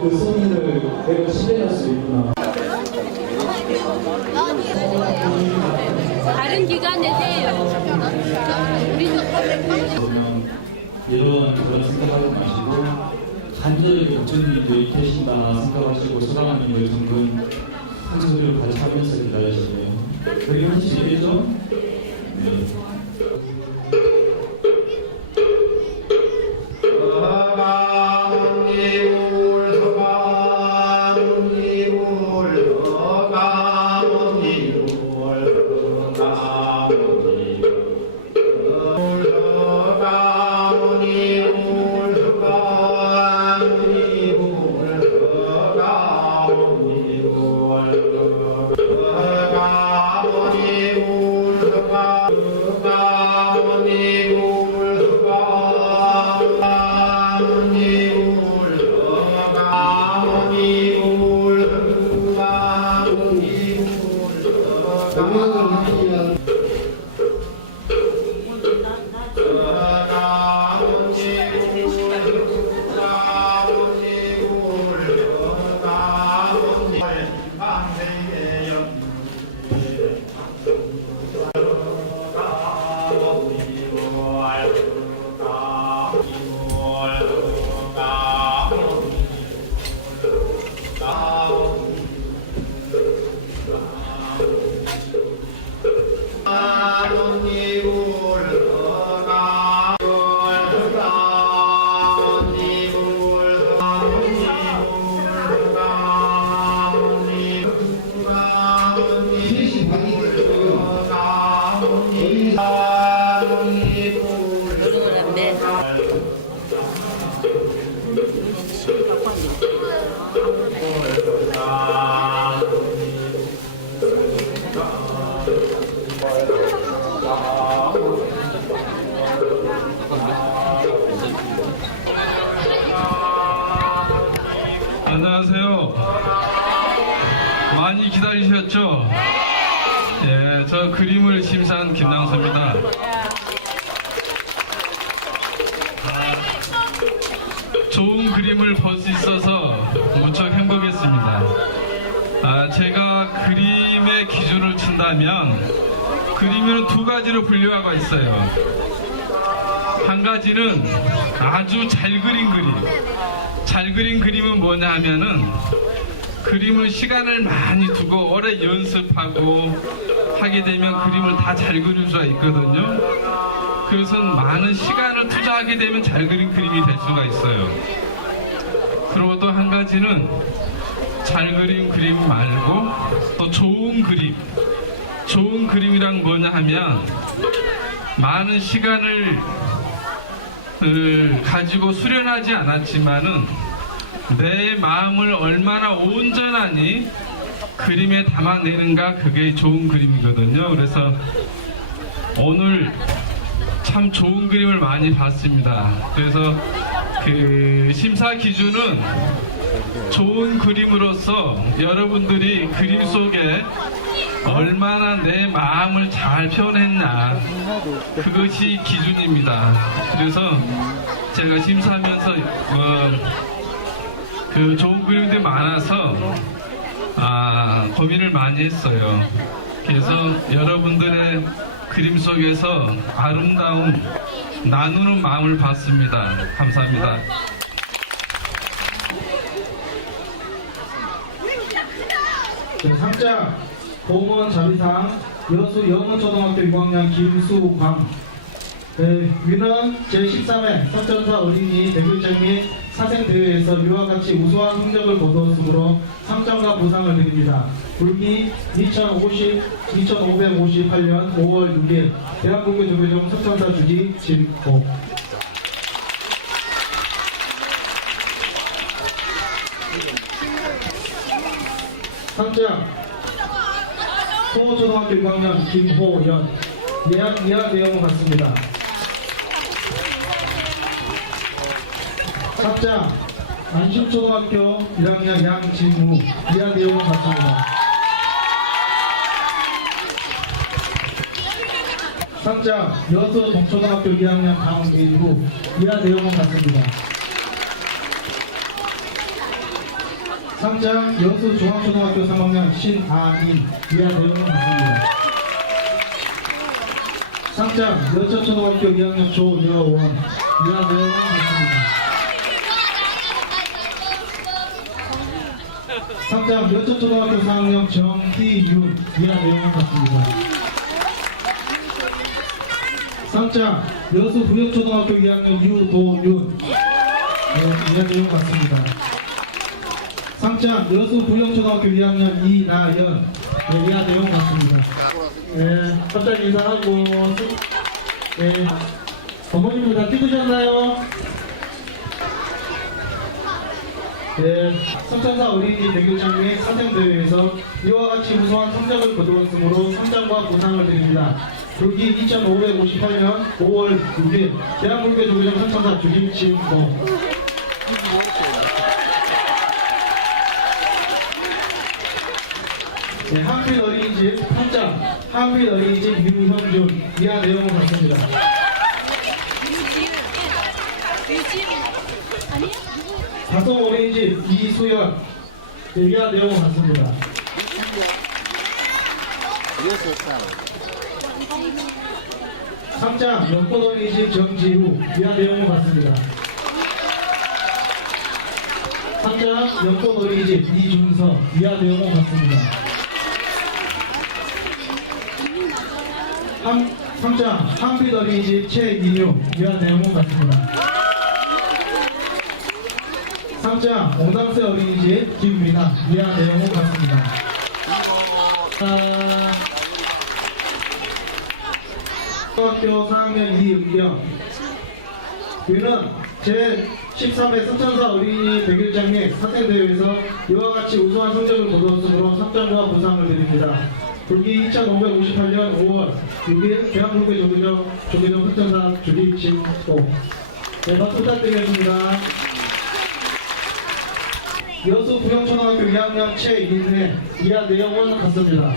그 성인을 내가 실행할 수 있구나. 다른 기관 내세요. 그러면 이런 그런 생각하지 마시고 간절히 부처님들이 계신다 생각하시고 사랑하는 정근 한 소리를 같이 하면서 기다리시고요. 그게 하시겠죠? 네. 안녕하세요. 많이 기다리셨죠? 예, 저 그림을 심사한 김낭수입니다. 좋은 그림을 볼 수 있어서 무척 행복했습니다. 제가 그림의 기준을 친다면 그림에는 두 가지로 분류가 있어요. 한 가지는 아주 잘 그린 그림. 잘 그린 그림은 뭐냐 하면은 그림을 시간을 많이 두고 오래 연습하고 하게 되면 그림을 다 잘 그릴 수가 있거든요. 그것은 많은 시간을 투자하게 되면 잘 그린 그림이 될 수가 있어요. 그리고 또 한 가지는 잘 그린 그림 말고 또 좋은 그림. 좋은 그림이란 뭐냐 하면 많은 시간을 가지고 수련하지 않았지만은 내 마음을 얼마나 온전하니 그림에 담아내는가, 그게 좋은 그림이거든요. 그래서 오늘 참 좋은 그림을 많이 봤습니다. 그래서 그 심사 기준은 좋은 그림으로서 여러분들이 그림 속에 얼마나 내 마음을 잘 표현했나, 그것이 기준입니다. 그래서 제가 심사하면서 그 좋은 그림들이 많아서 고민을 많이 했어요. 그래서 여러분들의 그림 속에서 아름다운 나누는 마음을 봤습니다. 감사합니다. 네, 상장 공무원 자비상 여수 영어초등학교 6학년 김수광. 네, 위는 제13회 석전사 어린이 대결장 및 사생대회에서 이와 같이 우수한 성적을 거두었으므로 상장과 보상을 드립니다. 불기 2558년 5월 6일 대한민국 조계종 석전사 주지 진호. 상장 송호초등학교 6학년 김호연. 이하 내용은 같습니다. 상장 안심초등학교 1학년 양진우. 이하 내용은 같습니다. 상장 여수 동초등학교 2학년 강일후. 이하 내용은 같습니다. 상장 여수 중앙초등학교 3학년 신아인. 이하 내용은 같습니다. 상장 여천초등학교 2학년 조여원. 이하 내용은 같습니다. 상장 여천초등학교 4학년 정희윤. 이하 내용은 같습니다. 상장 여수 부역초등학교 2학년 유도윤. 이하 내용은 같습니다. 상장 여수 부영초등학교 2학년 이나연. 이하 내용 같습니다. 갑자기 인사하고. 어머님들 다 찍으셨나요? 석천사 어린이 대결장 및 사생대회에서 이와 같이 우수한 성적을 거두었으므로 상장과 보상을 드립니다. 불기 2558년 5월 6일 대한민국 조계종 석천사 주임 진모. 한빛 어린이집 상장 한빛 어린이집 유형준. 이하 내용은 같습니다. 다솜 어린이집 이수연. 이하 내용은 같습니다. 상장 연꽃 어린이집 정지우. 이하 내용은 같습니다. 상장 연꽃 어린이집 이준서. 이하 내용은 같습니다. 상장 한빛 어린이집 최인유. 이하 내용은 같습니다. 상장 옹담새 어린이집 김미나. 이하 내용은 같습니다. 중학교 4학년 이은경. 위는 제13회 석천사 어린이 대결장 및 사생대회에서 이와 같이 우수한 성적을 거두었으므로 상장과 보상을 드립니다. 불기 2558년 5월 6일 대한민국 조계종 석천사 주기 진호. 네, 박수 부탁드리겠습니다. 여수 부영초등학교 2학년 최인혜. 이하 내용은 같습니다.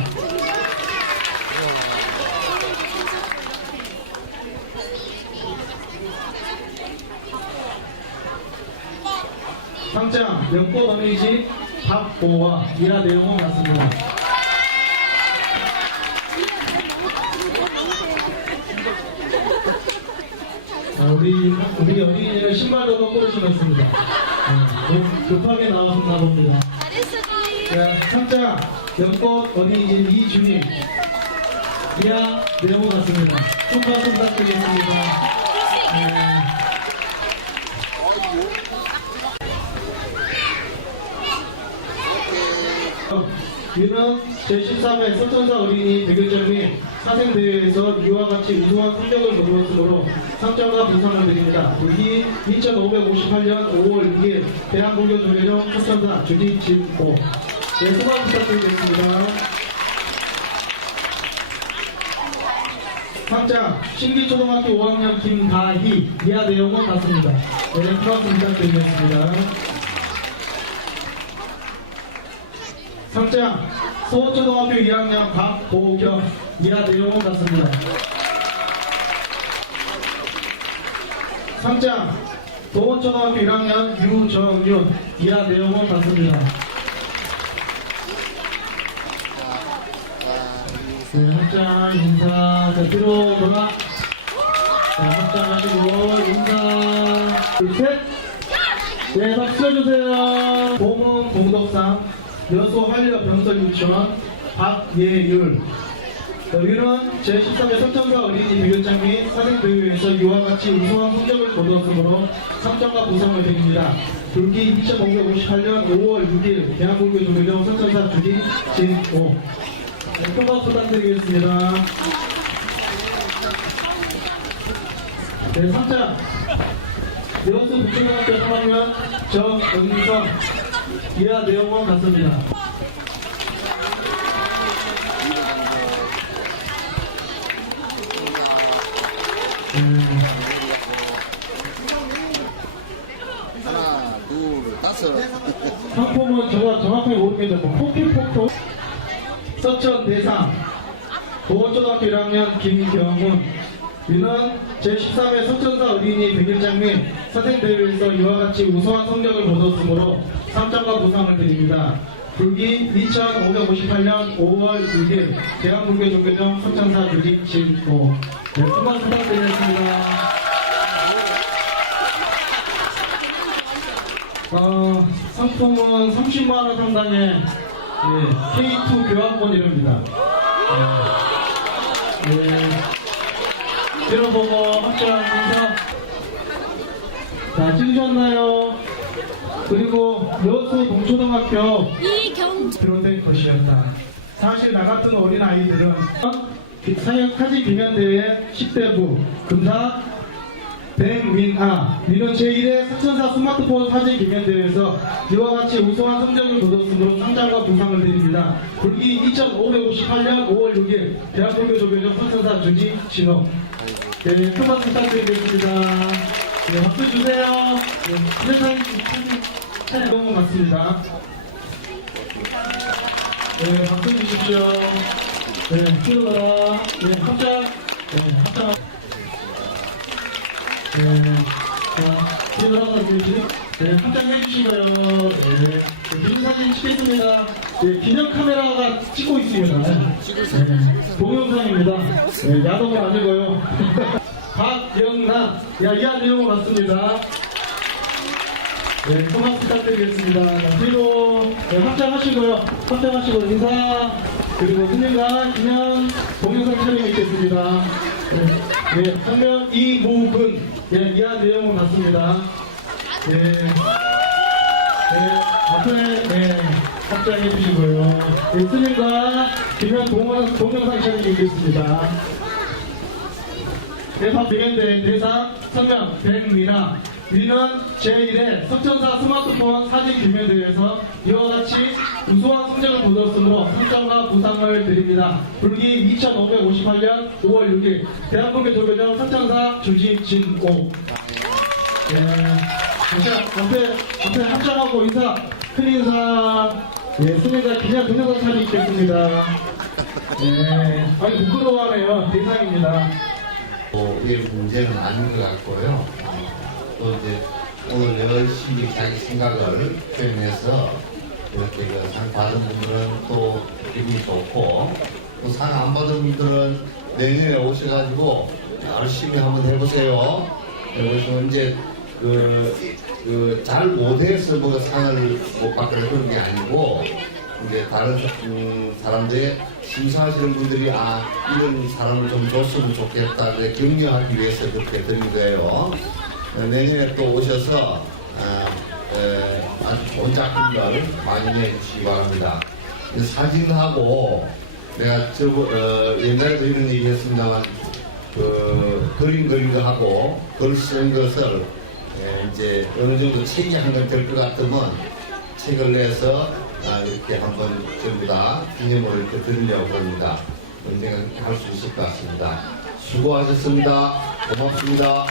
상장 연꽃 어린이집 박보와. 이하 내용은 같습니다. 우리 어린이는 신발도 거꾸로 신었습니다. 급하게 나왔나 봅니다. 상장 연꽃 어린이집 이주민. 이하 내용은 같습니다. 좀 박수 부탁드리겠습니다. 위는 제13회 석천사 어린이 대결장 및 사생대회에서 이와 같이 우수한 성적을 거두었으므로 상장과 보상을 드립니다. 여기 2558년 5월 2일 대한고교조계종 석천사 주지 진호. 네, 수고 부탁드리겠습니다. 상장 신기초등학교 5학년 김다희. 이하 내용은 같습니다. 네, 수고 부탁드리겠습니다. 상장 소초등학교 2학년 박보경. 이하 내용은 같습니다. 상장 도원초등학교 1학년 유정윤. 이하 내용은 같습니다. 네, 합장 인사. 자, 뒤로 돌아. 자, 합장하시고 인사. 둘, 셋. 네, 박수 쳐주세요. 보문 공덕상 여수 한려 병설 유치원 박예율. 위는 제13회 석천사 어린이 대결장 및 사생대회에서 이와 같이 우수한 성적을 거두었으므로 상장과 보상을 드립니다. 불기 2558년 5월 6일 대한고교조계종 석천사 주지 진호. 네, 평가 부탁드리겠습니다. 네, 상장 여수 북초등학교 3학년 정은성. 이하 내용은 같습니다. 하나, 둘, 다섯. 상품은 제가 정확하게 모르겠는데 포켓포토 석천 대상 도원초등학교 1학년 김경훈. 위는 제13회 석천사 어린이 대결장 및 사생대회에서 이와 같이 우수한 성적을 거뒀으므로 상장과 보상을 드립니다. 불기 2558년 5월 6일 대한고교조계종 석천사 주지 진호. 네, 수고 부탁드리겠습니다. 상품은 30만원 상당의 K2 교환권이랍니다. 들어보고 합장 인사. 자, 찍으셨나요? 그리고 여수 동초등학교 비롯된 것이었다. 사실 나 같은 어린 아이들은 사진 기념대회 10대부 금사 백민아. 민은 제1회 석천사 스마트폰 사진 기념대회에서 이와 같이 우수한 성적을 거뒀으므로 상장과 보상을 드립니다. 불기 2558년 5월 6일 대한고교조계종 석천사 주지 진호. 네, 큰 박수 부탁드리겠습니다. 네, 박수 주세요. 네, 사진 촬영 너무 맞습니다. 네, 박수 주십시오. 네, 들어가라. 네, 합장. 네, 합장. 네, 자, 들어가서 네, 합장 해주시고요. 네, 기념사진 찍겠습니다. 네, 기념 카메라가 찍고 있습니다. 네, 동영상입니다. 네, 야동은 아니고요. 박영란. 야, 이하 내용은 맞습니다. 네, 고맙 부탁드리겠습니다. 자, 그리고 네, 합장하시고요. 합장하시고 인사. 그리고 스님과 기념 동영상 촬영이 있겠습니다. 네, 네, 성명 이무근. 네, 이하 내용은 맞습니다. 네, 네, 앞에 네, 합장해 주시고요. 네, 스님과 기념 동영상 촬영이 있겠습니다. 대파 대견대 대상 성명 백미나. 위는 제1회 석천사 스마트폰 사진 기념대회에서 이와 같이 우수한 성적을 거두었으므로 상장과 보상을 드립니다. 불기 2558년 5월 6일 대한고교조계종 석천사 주지 진호. 네, 앞에 합장하고 인사, 큰 인사. 네, 스님과 기념 동영상 촬영이 있겠습니다. 네, 아니 부끄러워하네요. 대상입니다. 이게 문제는 아닌 것 같고요. 또 이제 오늘 열심히 자기 생각을 표현해서 이렇게 상 받은 분들은 또 기분이 좋고, 또 상 안 받은 분들은 내년에 오셔가지고 열심히 한번 해보세요. 해보시면 이제 잘 못해서 뭐 상을 못 받거나 그런 게 아니고, 이제 다른 사람들의 심사하시는 분들이 이런 사람을 좀 줬으면 좋겠다 격려하기 위해서 그렇게 드린 거예요. 내년에 또 오셔서 아주 좋은 작품들 많이 내주시기 바랍니다. 사진하고 내가 옛날에도 이런 얘기 했습니다만 그림 그리는 거 하고 글 쓰는 것을 이제 어느 정도 책이 한 권 될 것 같으면 책을 내서 이렇게 한번 전부 다 기념으로 이렇게 드리려고 합니다. 언젠가 할 수 있을 것 같습니다. 수고하셨습니다. 고맙습니다.